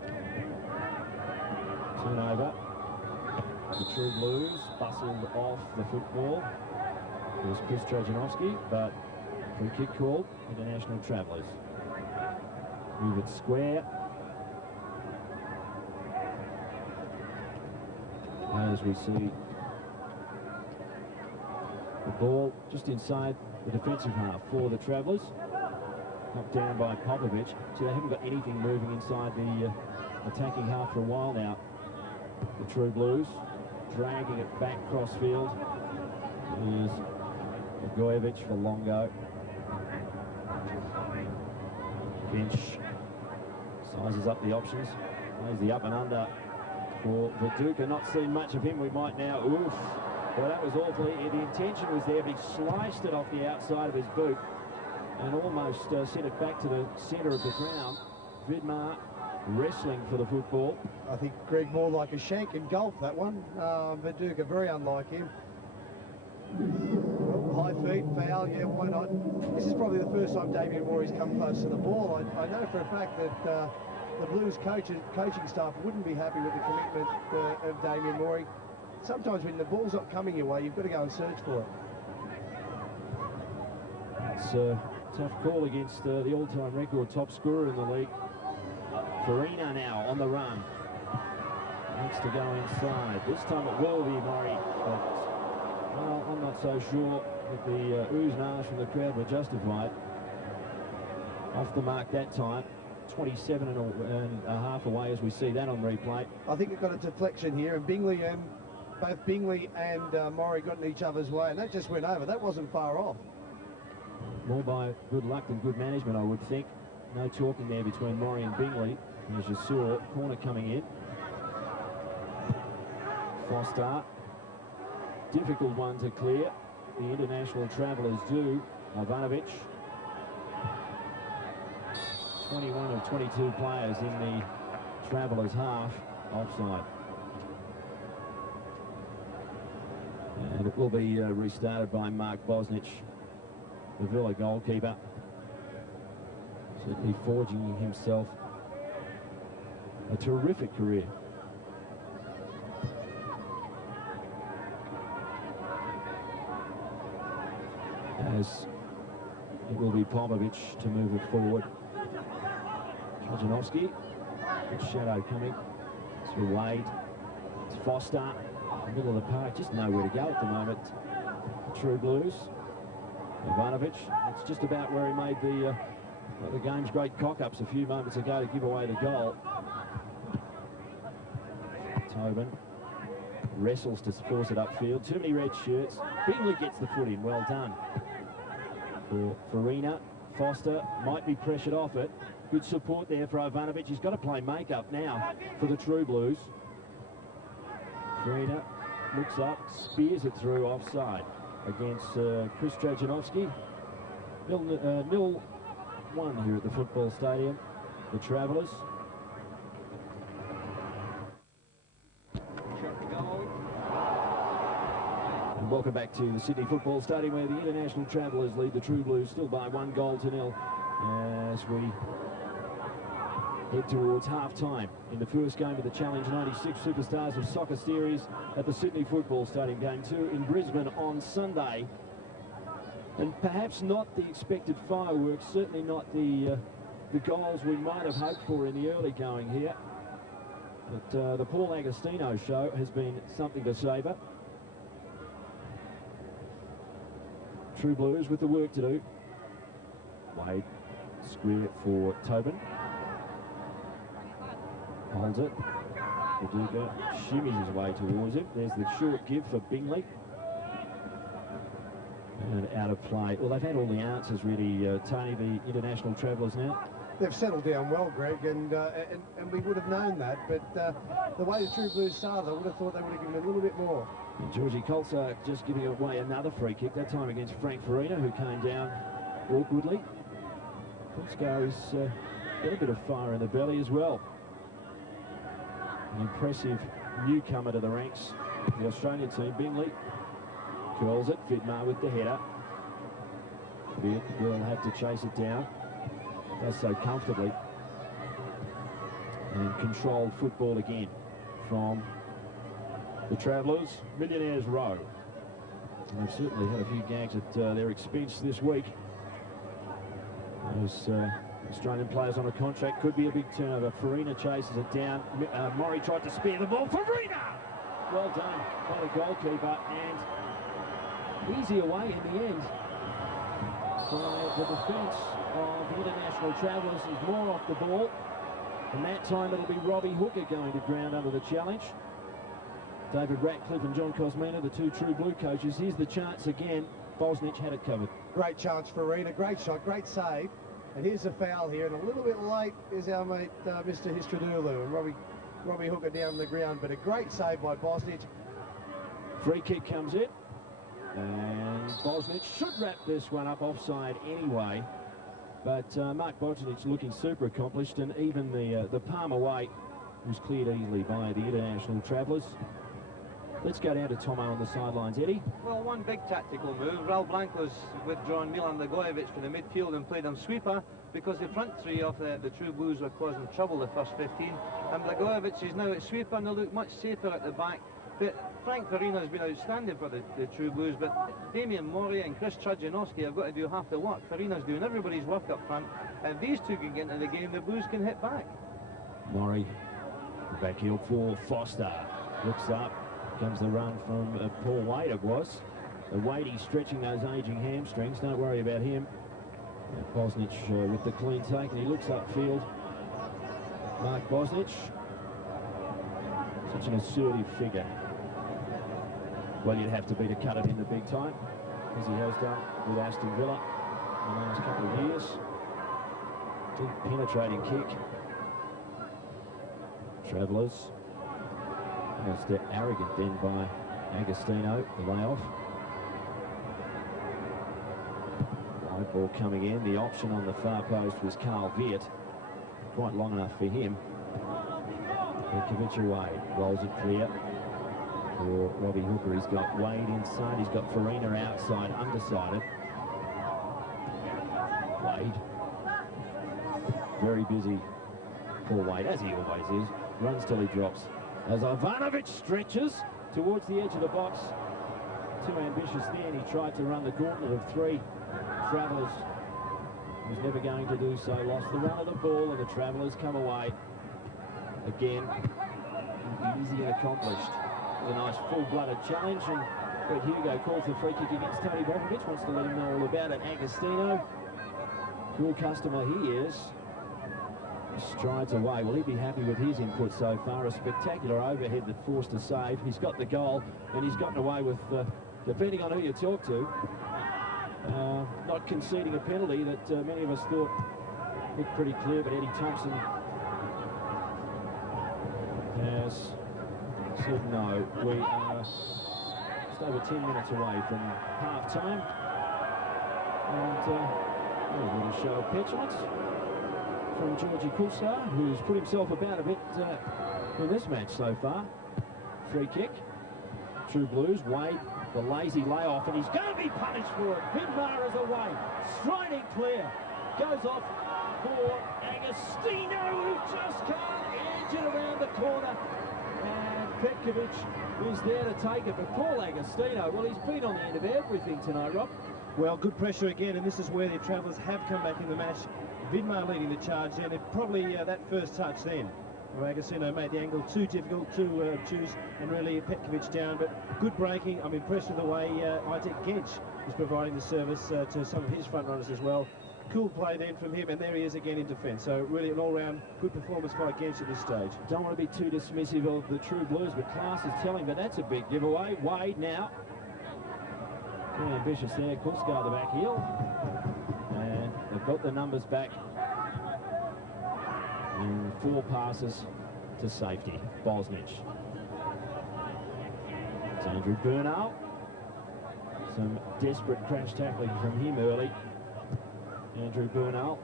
Turnover. The True Blues bustled off the football. It was Chris Trajanovski, but free kick called, international travellers. Move it square. As we see the ball just inside the defensive half for the Travellers. Knocked down by Popovic. See, they haven't got anything moving inside the attacking half for a while now. The True Blues dragging it back crossfield. Here's Gojevic for Longo. Bench sizes up the options. Plays the up and under for Viduka. Not seen much of him. We might now. Oof. Well, that was awful. The intention was there, but he sliced it off the outside of his boot and almost sent it back to the centre of the ground. Vidmar wrestling for the football. I think Greg more like a shank in golf, that one. Viduka very unlike him. High feet, foul, yeah, why not? This is probably the first time Damien Morey's come close to the ball. I know for a fact that the Blues coaching staff wouldn't be happy with the commitment of Damien Morey. Sometimes when the ball's not coming your way, you've got to go and search for it. It's a tough call against the all-time record top scorer in the league. Farina now on the run. Needs to go inside. This time it will be Morey, but well, I'm not so sure that the oohs and ahs from the crowd were justified. Off the mark that time. 27 and a half away as we see that on replay. I think we've got a deflection here, and both Bingley and Morey got in each other's way, and that just went over. That wasn't far off. More by good luck than good management, I would think. No talking there between Morey and Bingley. As you saw, corner coming in. Foster. Difficult one to clear. The international travellers do. Ivanovic. 21 of 22 players in the travellers' half. Offside. And it will be restarted by Mark Bosnich, the Villa goalkeeper. Certainly forging himself a terrific career. As it will be Popovic to move it forward. Trajanovski, good shadow coming. It's for Wade. It's Foster, middle of the park, just nowhere to go at the moment. True Blues. Ivanovic, it's just about where he made the game's great cock-ups a few moments ago to give away the goal. Tobin wrestles to force it upfield. Too many red shirts. Bingley gets the foot in. Well done. For Farina, Foster might be pressured off it. Good support there for Ivanovic. He's got to play make-up now for the True Blues. Farina looks up, spears it through offside against Chris Trajanovski. Nil 1 here at the football stadium. The Travellers. And welcome back to the Sydney Football Stadium, where the International Travellers lead the True Blues still by 1-0 as we head towards half-time in the first game of the Challenge 96 Superstars of Soccer Series at the Sydney Football Stadium. Game 2 in Brisbane on Sunday. And perhaps not the expected fireworks, certainly not the goals we might have hoped for in the early going here. But the Paul Agostino show has been something to savour. True Blues with the work to do. Wade, square for Tobin. Holds it. Paducah shimmies his way towards him. There's the short give for Bingley. And out of play. Well, they've had all the answers really, Tony, the International Travellers now. They've settled down well, Greg, and we would have known that, but the way the True Blues started, I would have thought they would have given a little bit more. And Georgie Colzer just giving away another free kick, that time against Frank Farina, who came down awkwardly. Fusco's got a bit of fire in the belly as well. An impressive newcomer to the ranks of the Australian team. Bingley curls it, Vidmar with the header. Vid will have to chase it down. Does so comfortably. And controlled football again from the Travellers. Millionaires Row. And they've certainly had a few gags at their expense this week. Those Australian players on a contract could be a big turnover. Farina chases it down. Murray tried to spear the ball. Farina! Well done by the goalkeeper, and easy away in the end by the defence of the International Travellers. Is more off the ball, and that time it'll be Robbie Hooker going to ground under the challenge. David Ratcliffe and John Cosmina, the two True Blue coaches. Here's the chance again. Bosnich had it covered. Great chance for Arena, great shot, great save. And here's a foul here, and a little bit late is our mate Mr. Histradulu, and Robbie Hooker down the ground, but a great save by Bosnich. Free kick comes in, and Bosnich should wrap this one up offside anyway. But Mark Bosnich looking super accomplished, and even the palm away was cleared easily by the International Travellers. Let's go down to Tomo on the sidelines. Eddie? Well, one big tactical move. Raul Blanco's withdrawn Milan Blagojevic to the midfield and played him sweeper because the front three of the True Blues were causing trouble the first 15. And Blagojevic is now at sweeper, and they look much safer at the back. But Frank Farina has been outstanding for the True Blues, but Damien Mori and Chris Trajanovski have got to do half the work. Farina's doing everybody's work up front, and if these two can get into the game, the Blues can hit back. Mori, back heel for Foster. Looks up. Comes the run from Paul Wade, it was. Wadey stretching those aging hamstrings. Don't worry about him. Bosnich with the clean take, and he looks upfield. Mark Bosnich. Such an assertive figure. Well, you'd have to be to cut it in the big time, as he has done with Aston Villa in the last couple of years. Deep penetrating kick. Travellers. Almost arrogant then by Agostino, the layoff. Wide ball coming in. The option on the far post was Carl Viet. Quite long enough for him. Vukovic away. Rolls it clear for Robbie Hooker. He's got Wade inside. He's got Farina outside, undecided. Wade. very busy for Wade, as he always is. Runs till he drops. As Ivanovic stretches towards the edge of the box. Too ambitious there, and he tried to run the gauntlet of three. Travellers was never going to do so. Lost the run of the ball, and the Travellers come away. Again, easy and accomplished. It was a nice full-blooded challenge, and Brett Hugo calls the free kick against Tony Bovovich, wants to let him know all about it. Agostino, cool customer he is, strides away. Will he be happy with his input so far? A spectacular overhead that forced a save. He's got the goal, and he's gotten away with, depending on who you talk to, not conceding a penalty that many of us thought looked pretty clear, but Eddie Thompson has said no. We are just over 10 minutes away from half-time, and there's a little show of petulance from Georgi Kulsar, who's put himself about a bit in this match so far. Free kick, True Blues. Wade, the lazy layoff, and he's going to be punished for it. Vidmar is away, striding clear, goes off for Agostino, who just can't edge it around the corner, and Petkovic is there to take it. But Paul Agostino, well, he's been on the end of everything tonight, Rob. Well, good pressure again, and this is where the Travellers have come back in the match. Vidmar leading the charge then, and probably that first touch then. Well, Agostino made the angle too difficult to choose, and really Petkovic down, but good breaking. I'm impressed with the way Aitek Genç is providing the service to some of his front runners as well. Cool play then from him, and there he is again in defence. So really an all-round good performance by Genç at this stage. Don't want to be too dismissive of the True Blues, but class is telling, but that's a big giveaway. Wade now. Too ambitious there. Kulsar the back heel. And they've got the numbers back in 4 passes to safety. Bosnich. It's Andrew Bernal. Some desperate crash tackling from him early. Andrew Bernal.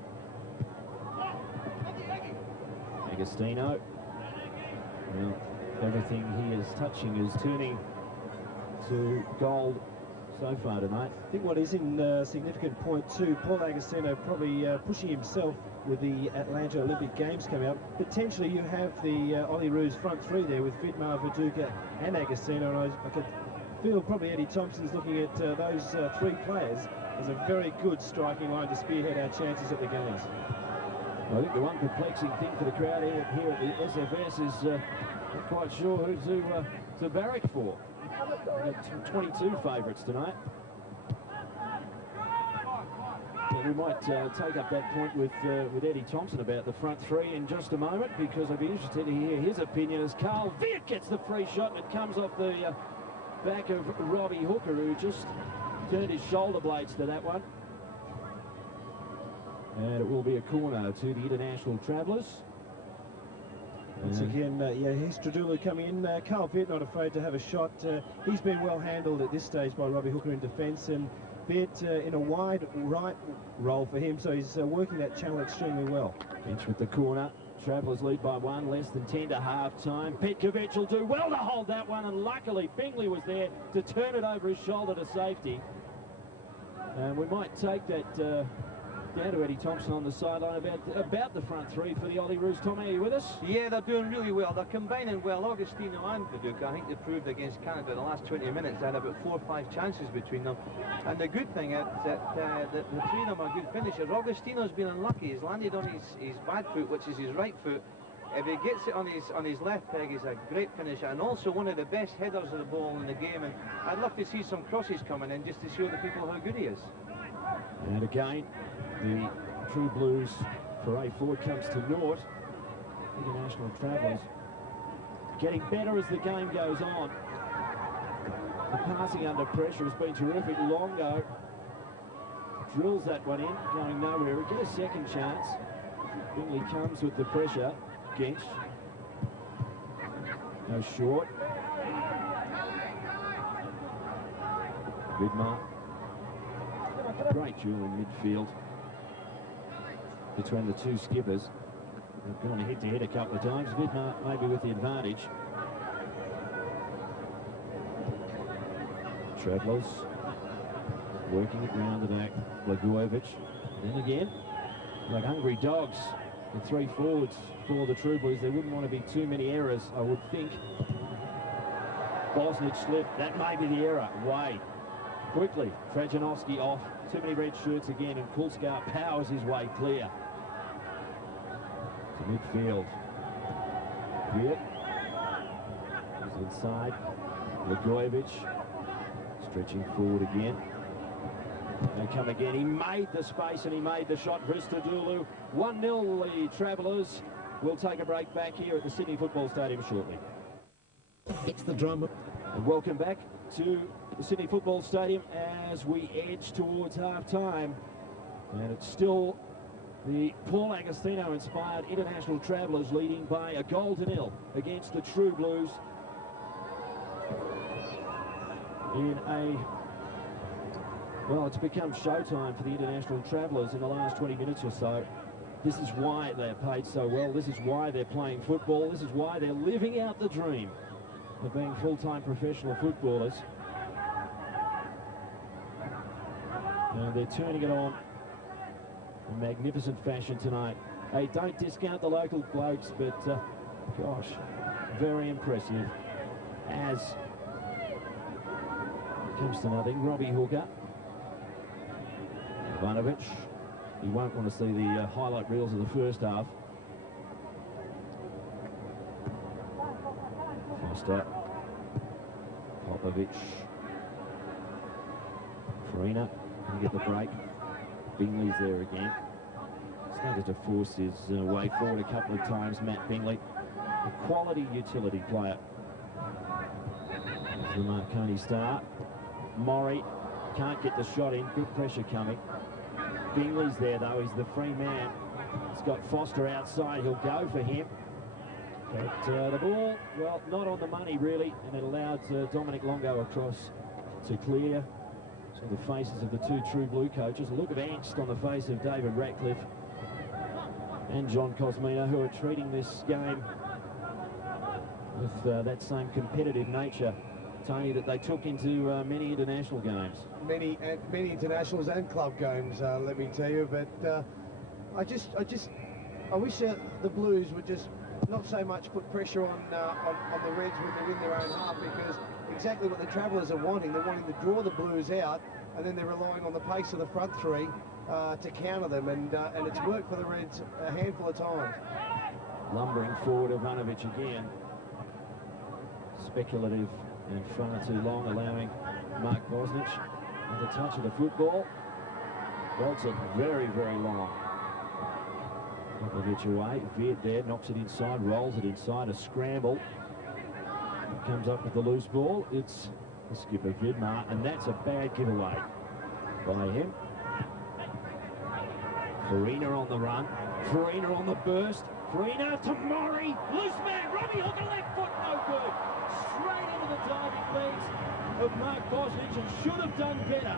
Agostino. Well, everything he is touching is turning to gold so far tonight. I think what is in significant point too, Paul Agostino probably pushing himself with the Atlanta Olympic Games coming up. Potentially you have the Ollie Roos front three there with Vidmar, Viduka and Agostino, and I could feel probably Eddie Thompson's looking at those 3 players as a very good striking line to spearhead our chances at the games. I think the one perplexing thing for the crowd here at the SFS is not quite sure who to barrack for. We've got 22 favourites tonight. Yeah, we might take up that point with Eddie Thompson about the front 3 in just a moment, because I'd be interested to hear his opinion as Carl Viet gets the free shot, and it comes off the back of Robbie Hooker, who just turned his shoulder blades to that one. And it will be a corner to the International Travellers. Once again, yeah, here's Stradulu coming in. Carl Viet not afraid to have a shot. He's been well handled at this stage by Robbie Hooker in defence, and Viet in a wide right role for him, so he's working that channel extremely well. Genç with the corner. Travellers lead by 1, less than 10 to half-time. Petkovic will do well to hold that one, and luckily Bingley was there to turn it over his shoulder to safety. And we might take that down to Eddie Thompson on the sideline about the front 3 for the Ollie Roos. Tom, are you with us? Yeah, they're doing really well. They're combining well. Agostino and Viduka, I think they proved against Canada the last 20 minutes. They had about 4 or 5 chances between them. And the good thing is that the 3 of them are good finishers. Agostino's been unlucky. He's landed on his bad foot, which is his right foot. If he gets it on his left peg, he's a great finisher, and also one of the best headers of the ball in the game. And I'd love to see some crosses coming in just to show the people how good he is. And again, the True Blues parade forward comes to naught. International Travellers getting better as the game goes on. The passing under pressure has been terrific. Longo drills that one in, going nowhere. We get a second chance. Bingley comes with the pressure. Genç goes short. Vidmar. Great duel in midfield between the 2 skippers. They've gone head-to-head a couple of times. Vidmar maybe with the advantage. Travellers working it round the back. Blagojevic. Then again, like hungry dogs, the three forwards for the True Blues. There wouldn't want to be too many errors, I would think. Bosnich slipped. That may be the error. Way. Quickly, Trajanowski off. Too many red shirts again, and Kulskar powers his way clear to midfield. Piet is inside. Blagojevich stretching forward again. They come again. He made the space and he made the shot. Christodoulou. 1-0 the Travellers. We'll take a break back here at the Sydney Football Stadium shortly. It's the drama. And welcome back to the Sydney Football Stadium as we edge towards half-time. And it's still the Paul Agostino-inspired International Travellers leading by a goal to nil against the True Blues in a... Well, it's become showtime for the International Travellers in the last 20 minutes or so. This is why they're paid so well. This is why they're playing football. This is why they're living out the dream of being full-time professional footballers. And they're turning it on in magnificent fashion tonight. Hey, don't discount the local blokes, but gosh, very impressive. As it comes to nothing, Robbie Hooker. Ivanovic. You won't want to see the highlight reels of the first half. Foster. Popovic. Farina can get the break. Bingley's there again. Started to force his way forward a couple of times, Matt Bingley. A quality utility player. There's the Marconi star. Maury can't get the shot in. Good pressure coming. Bingley's there, though. He's the free man. He's got Foster outside. He'll go for him. But the ball, well, not on the money, really. And it allowed Dominic Longo across to clear. So the faces of the two True Blue coaches. A look of angst on the face of David Ratcliffe and John Cosmino, who are treating this game with that same competitive nature, Tony, that they took into many international games. Many internationals and club games, let me tell you. But I wish the Blues would just not so much put pressure on the Reds when they're in their own half, because exactly what the Travellers are wanting. They're wanting to draw the Blues out, and then they're relying on the pace of the front three to counter them, and it's worked for the Reds a handful of times. Lumbering forward, Ivanovic again. Speculative and far too long, allowing Mark Bosnich another touch of the football. Bolts it very, very long. Popovic away, veered there, knocks it inside, rolls it inside, a scramble. Comes up with the loose ball. It's the skipper, Vidmar, and that's a bad giveaway by him. Farina on the run, Farina on the burst, Farina to Maury, loose man, Robbie Hooker, left foot, no good. Straight into the diving legs of Mark Bosnich, and should have done better.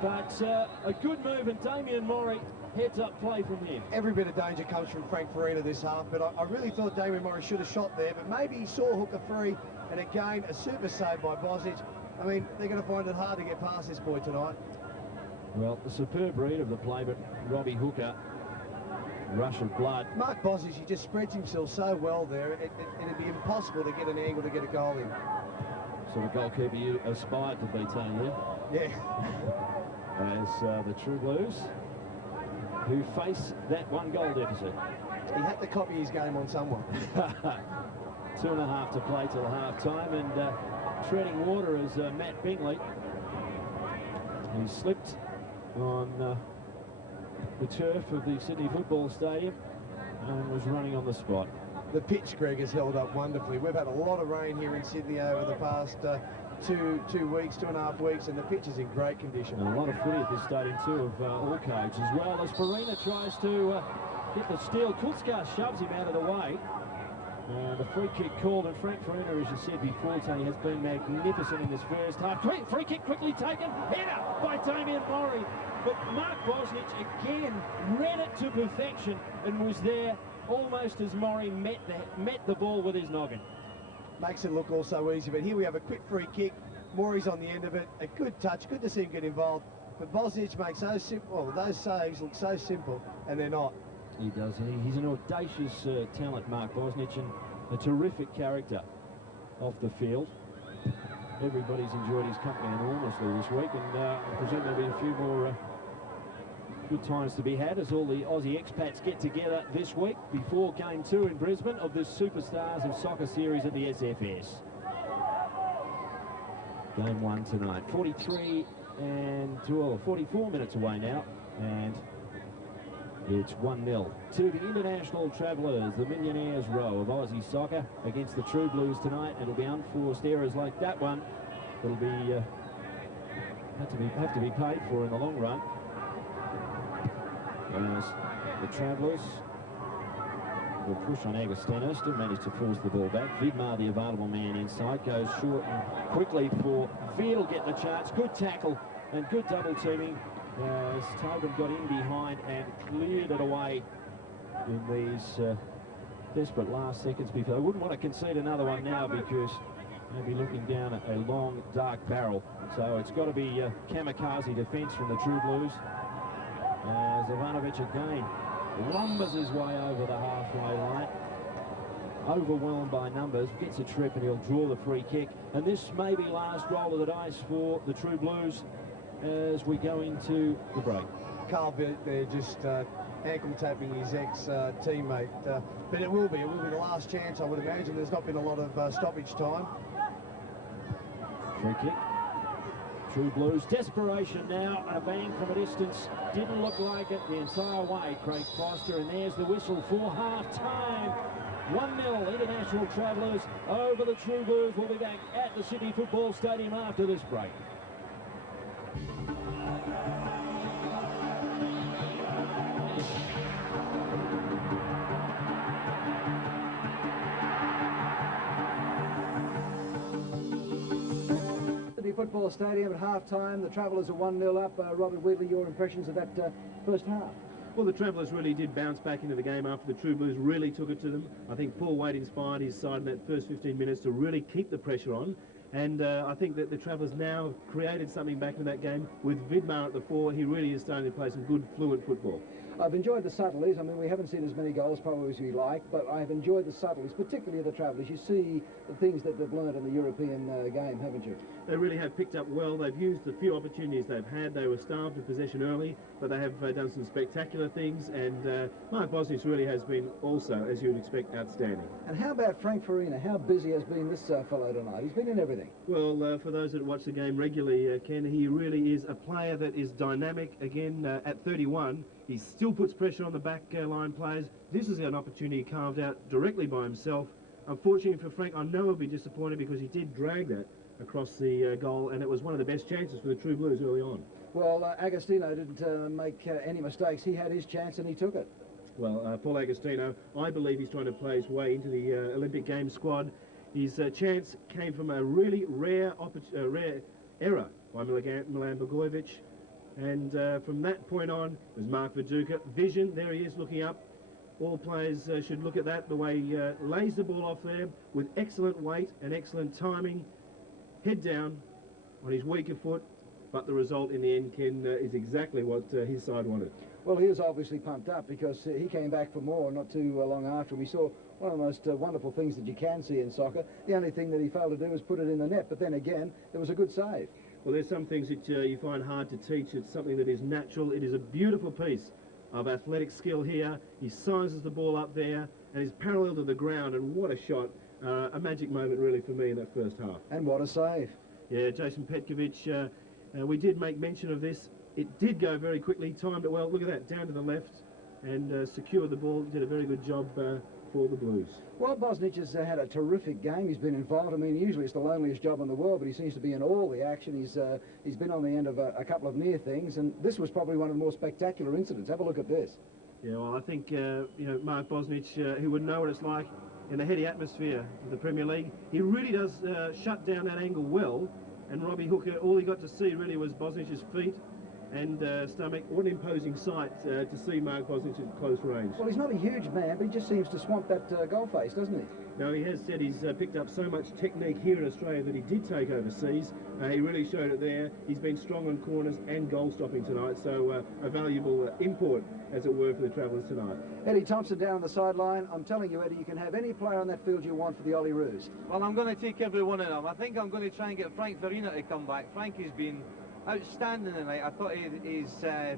But a good move, and Damien Maury, heads-up play from him. Every bit of danger comes from Frank Farina this half, but I really thought Damien Maury should have shot there, but maybe he saw Hooker free, and again, a super save by Bosnich. I mean, they're going to find it hard to get past this boy tonight. Well, the superb read of the play, but Robbie Hooker, rush of blood. Mark Bosnich, he just spreads himself so well there, it'd be impossible to get an angle to get a goal in. Sort of goalkeeper you aspired to be, Tony. Yeah. As the True Blues, who face that one-goal deficit. He had to copy his game on someone. 2.5 to play till half-time, and treading water is Matt Bingley. He slipped on the turf of the Sydney Football Stadium and was running on the spot. The pitch, Greg, has held up wonderfully. We've had a lot of rain here in Sydney over the past 2.5 weeks, and the pitch is in great condition. And a lot of footy at this stadium too of all codes, as well as Farina tries to get the steal. Kulskar shoves him out of the way. The free kick called, and Frank Farina, as you said before, Tony, has been magnificent in this first half. Free kick quickly taken, header by Damien Maury. But Mark Bosnich again read it to perfection and was there almost as Maury met the ball with his noggin. Makes it look all so easy, but here we have a quick free kick. Maury's on the end of it. A good touch. Good to see him get involved. But Bosnich makes those saves look so simple, and they're not. He does. He's an audacious talent, Mark Bosnich, and a terrific character off the field. Everybody's enjoyed his company enormously this week, and I presume there'll be a few more good times to be had as all the Aussie expats get together this week before Game 2 in Brisbane of this Superstars of Soccer series at the SFS. Game 1 tonight. 44 minutes away now, and it's 1-0 to the International Travellers, the millionaires row of Aussie soccer against the True Blues tonight. It'll be unforced errors like that one that'll be have to be paid for in the long run. As the Travellers will push on Agostino, still managed to force the ball back. Vidmar, the available man inside, goes short and quickly for Vidal, get the chance. Good tackle and good double teaming as Tobin got in behind and cleared it away in these desperate last seconds before. I wouldn't want to concede another one now because they'll be looking down at a long, dark barrel. So it's got to be kamikaze defence from the True Blues. As Ivanovic again lumbers his way over the halfway line. Overwhelmed by numbers, gets a trip and he'll draw the free kick. And this may be last roll of the dice for the True Blues as we go into the break. Carl Bennett there just ankle tapping his ex-teammate. But it will be the last chance, I would imagine. There's not been a lot of stoppage time. Free kick. True Blues, desperation now, a bang from a distance, didn't look like it the entire way, Craig Foster, and there's the whistle for half-time. 1-0 International Travellers over the True Blues. We'll be back at the Sydney Football Stadium after this break. Football Stadium at half-time. The Travellers are 1-0 up. Robert Wheatley, your impressions of that first half? Well, the Travellers really did bounce back into the game after the True Blues really took it to them. I think Paul Wade inspired his side in that first 15 minutes to really keep the pressure on. And I think that the Travellers now created something back in that game with Vidmar at the fore. He really is starting to play some good, fluid football. I've enjoyed the subtleties. I mean, we haven't seen as many goals probably as we like, but I've enjoyed the subtleties, particularly of the Travellers. You see the things that they've learned in the European game, haven't you? They really have picked up well. They've used the few opportunities they've had. They were starved of possession early, but they have done some spectacular things, and Mark Bosnich really has been also, as you would expect, outstanding. And how about Frank Farina? How busy has been this fellow tonight? He's been in everything. Well, for those that watch the game regularly, Ken, he really is a player that is dynamic. Again, at 31, he still puts pressure on the back line players. This is an opportunity carved out directly by himself. Unfortunately for Frank, I know he'll be disappointed because he did drag that across the goal, and it was one of the best chances for the True Blues early on. Well, Agostino didn't make any mistakes. He had his chance and he took it. Well, Paul Agostino, I believe he's trying to play his way into the Olympic Games squad. His chance came from a really rare error by Milan Bogojevic. And from that point on, it was Mark Viduka. Vision, there he is looking up. All players should look at that, the way he lays the ball off there with excellent weight and excellent timing. Head down on his weaker foot, but the result in the end, Ken, is exactly what his side wanted. Well, he was obviously pumped up because he came back for more not too long after. We saw one of the most wonderful things that you can see in soccer. The only thing that he failed to do was put it in the net, but then again, it was a good save. Well, there's some things that you find hard to teach. It's something that is natural. It is a beautiful piece of athletic skill here. He sizes the ball up there and is parallel to the ground, and what a shot. A magic moment really for me in that first half. And what a save. Yeah, Jason Petkovic, we did make mention of this. It did go very quickly, timed it well. Look at that, down to the left and secured the ball. Did a very good job for the Blues. Well, Bosnich has had a terrific game. He's been involved. I mean, usually it's the loneliest job in the world, but he seems to be in all the action. He's been on the end of a couple of near things, and this was probably one of the more spectacular incidents. Have a look at this. Yeah, well, I think, you know, Mark Bosnich, who would know what it's like in the heady atmosphere of the Premier League, he really does shut down that angle well, and Robbie Hooker, all he got to see really was Bosnich's feet and stomach. What an imposing sight to see Mark Bosnich at close range. Well, he's not a huge man, but he just seems to swamp that goal face, doesn't he? No, he has said he's picked up so much technique here in Australia that he did take overseas. He really showed it there. He's been strong on corners and goal stopping tonight, so a valuable import, as it were, for the Travellers tonight. Eddie Thompson down on the sideline. I'm telling you, Eddie, you can have any player on that field you want for the Olyroos. Well, I'm going to take every one of them. I think I'm going to try and get Frank Farina to come back. Frankie's been outstanding tonight. I thought his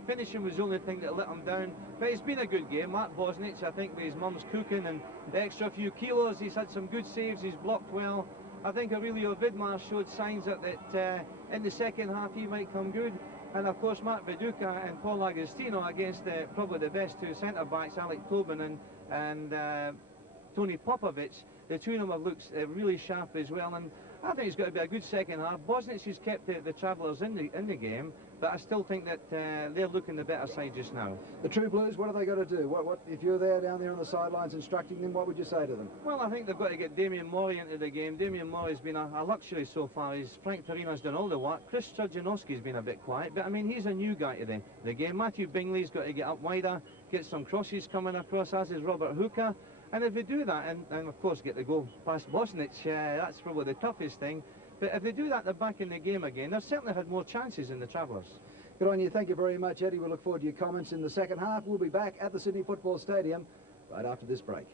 finishing was the only thing that let him down, but it's been a good game. Mark Bosnich, I think, with his mum's cooking and the extra few kilos, he's had some good saves, he's blocked well. I think Aurelio Vidmar showed signs that in the second half he might come good. And of course Mark Viduka and Paul Agostino against probably the best two centre-backs, Alec Tobin and Tony Popovic. The two of them have looked really sharp as well, and I think it's got to be a good second half. Bosnich has kept the Travellers in the game, but I still think that they're looking the better side just now. The True Blues, what have they got to do? What if you're there down there on the sidelines instructing them, what would you say to them? Well, I think they've got to get Damien Morey into the game. Damien Morey's been a luxury so far. Frank Farina's done all the work. Chris Sturgeonowski's been a bit quiet, but I mean, he's a new guy to the game. Matthew Bingley's got to get up wider, get some crosses coming across, as is Robert Hooker. And if they do that, and of course get the goal past Bosnich, that's probably the toughest thing. But if they do that, they're back in the game again. They've certainly had more chances than the Travellers. Good on you. Thank you very much, Eddie. We look forward to your comments in the second half. We'll be back at the Sydney Football Stadium right after this break.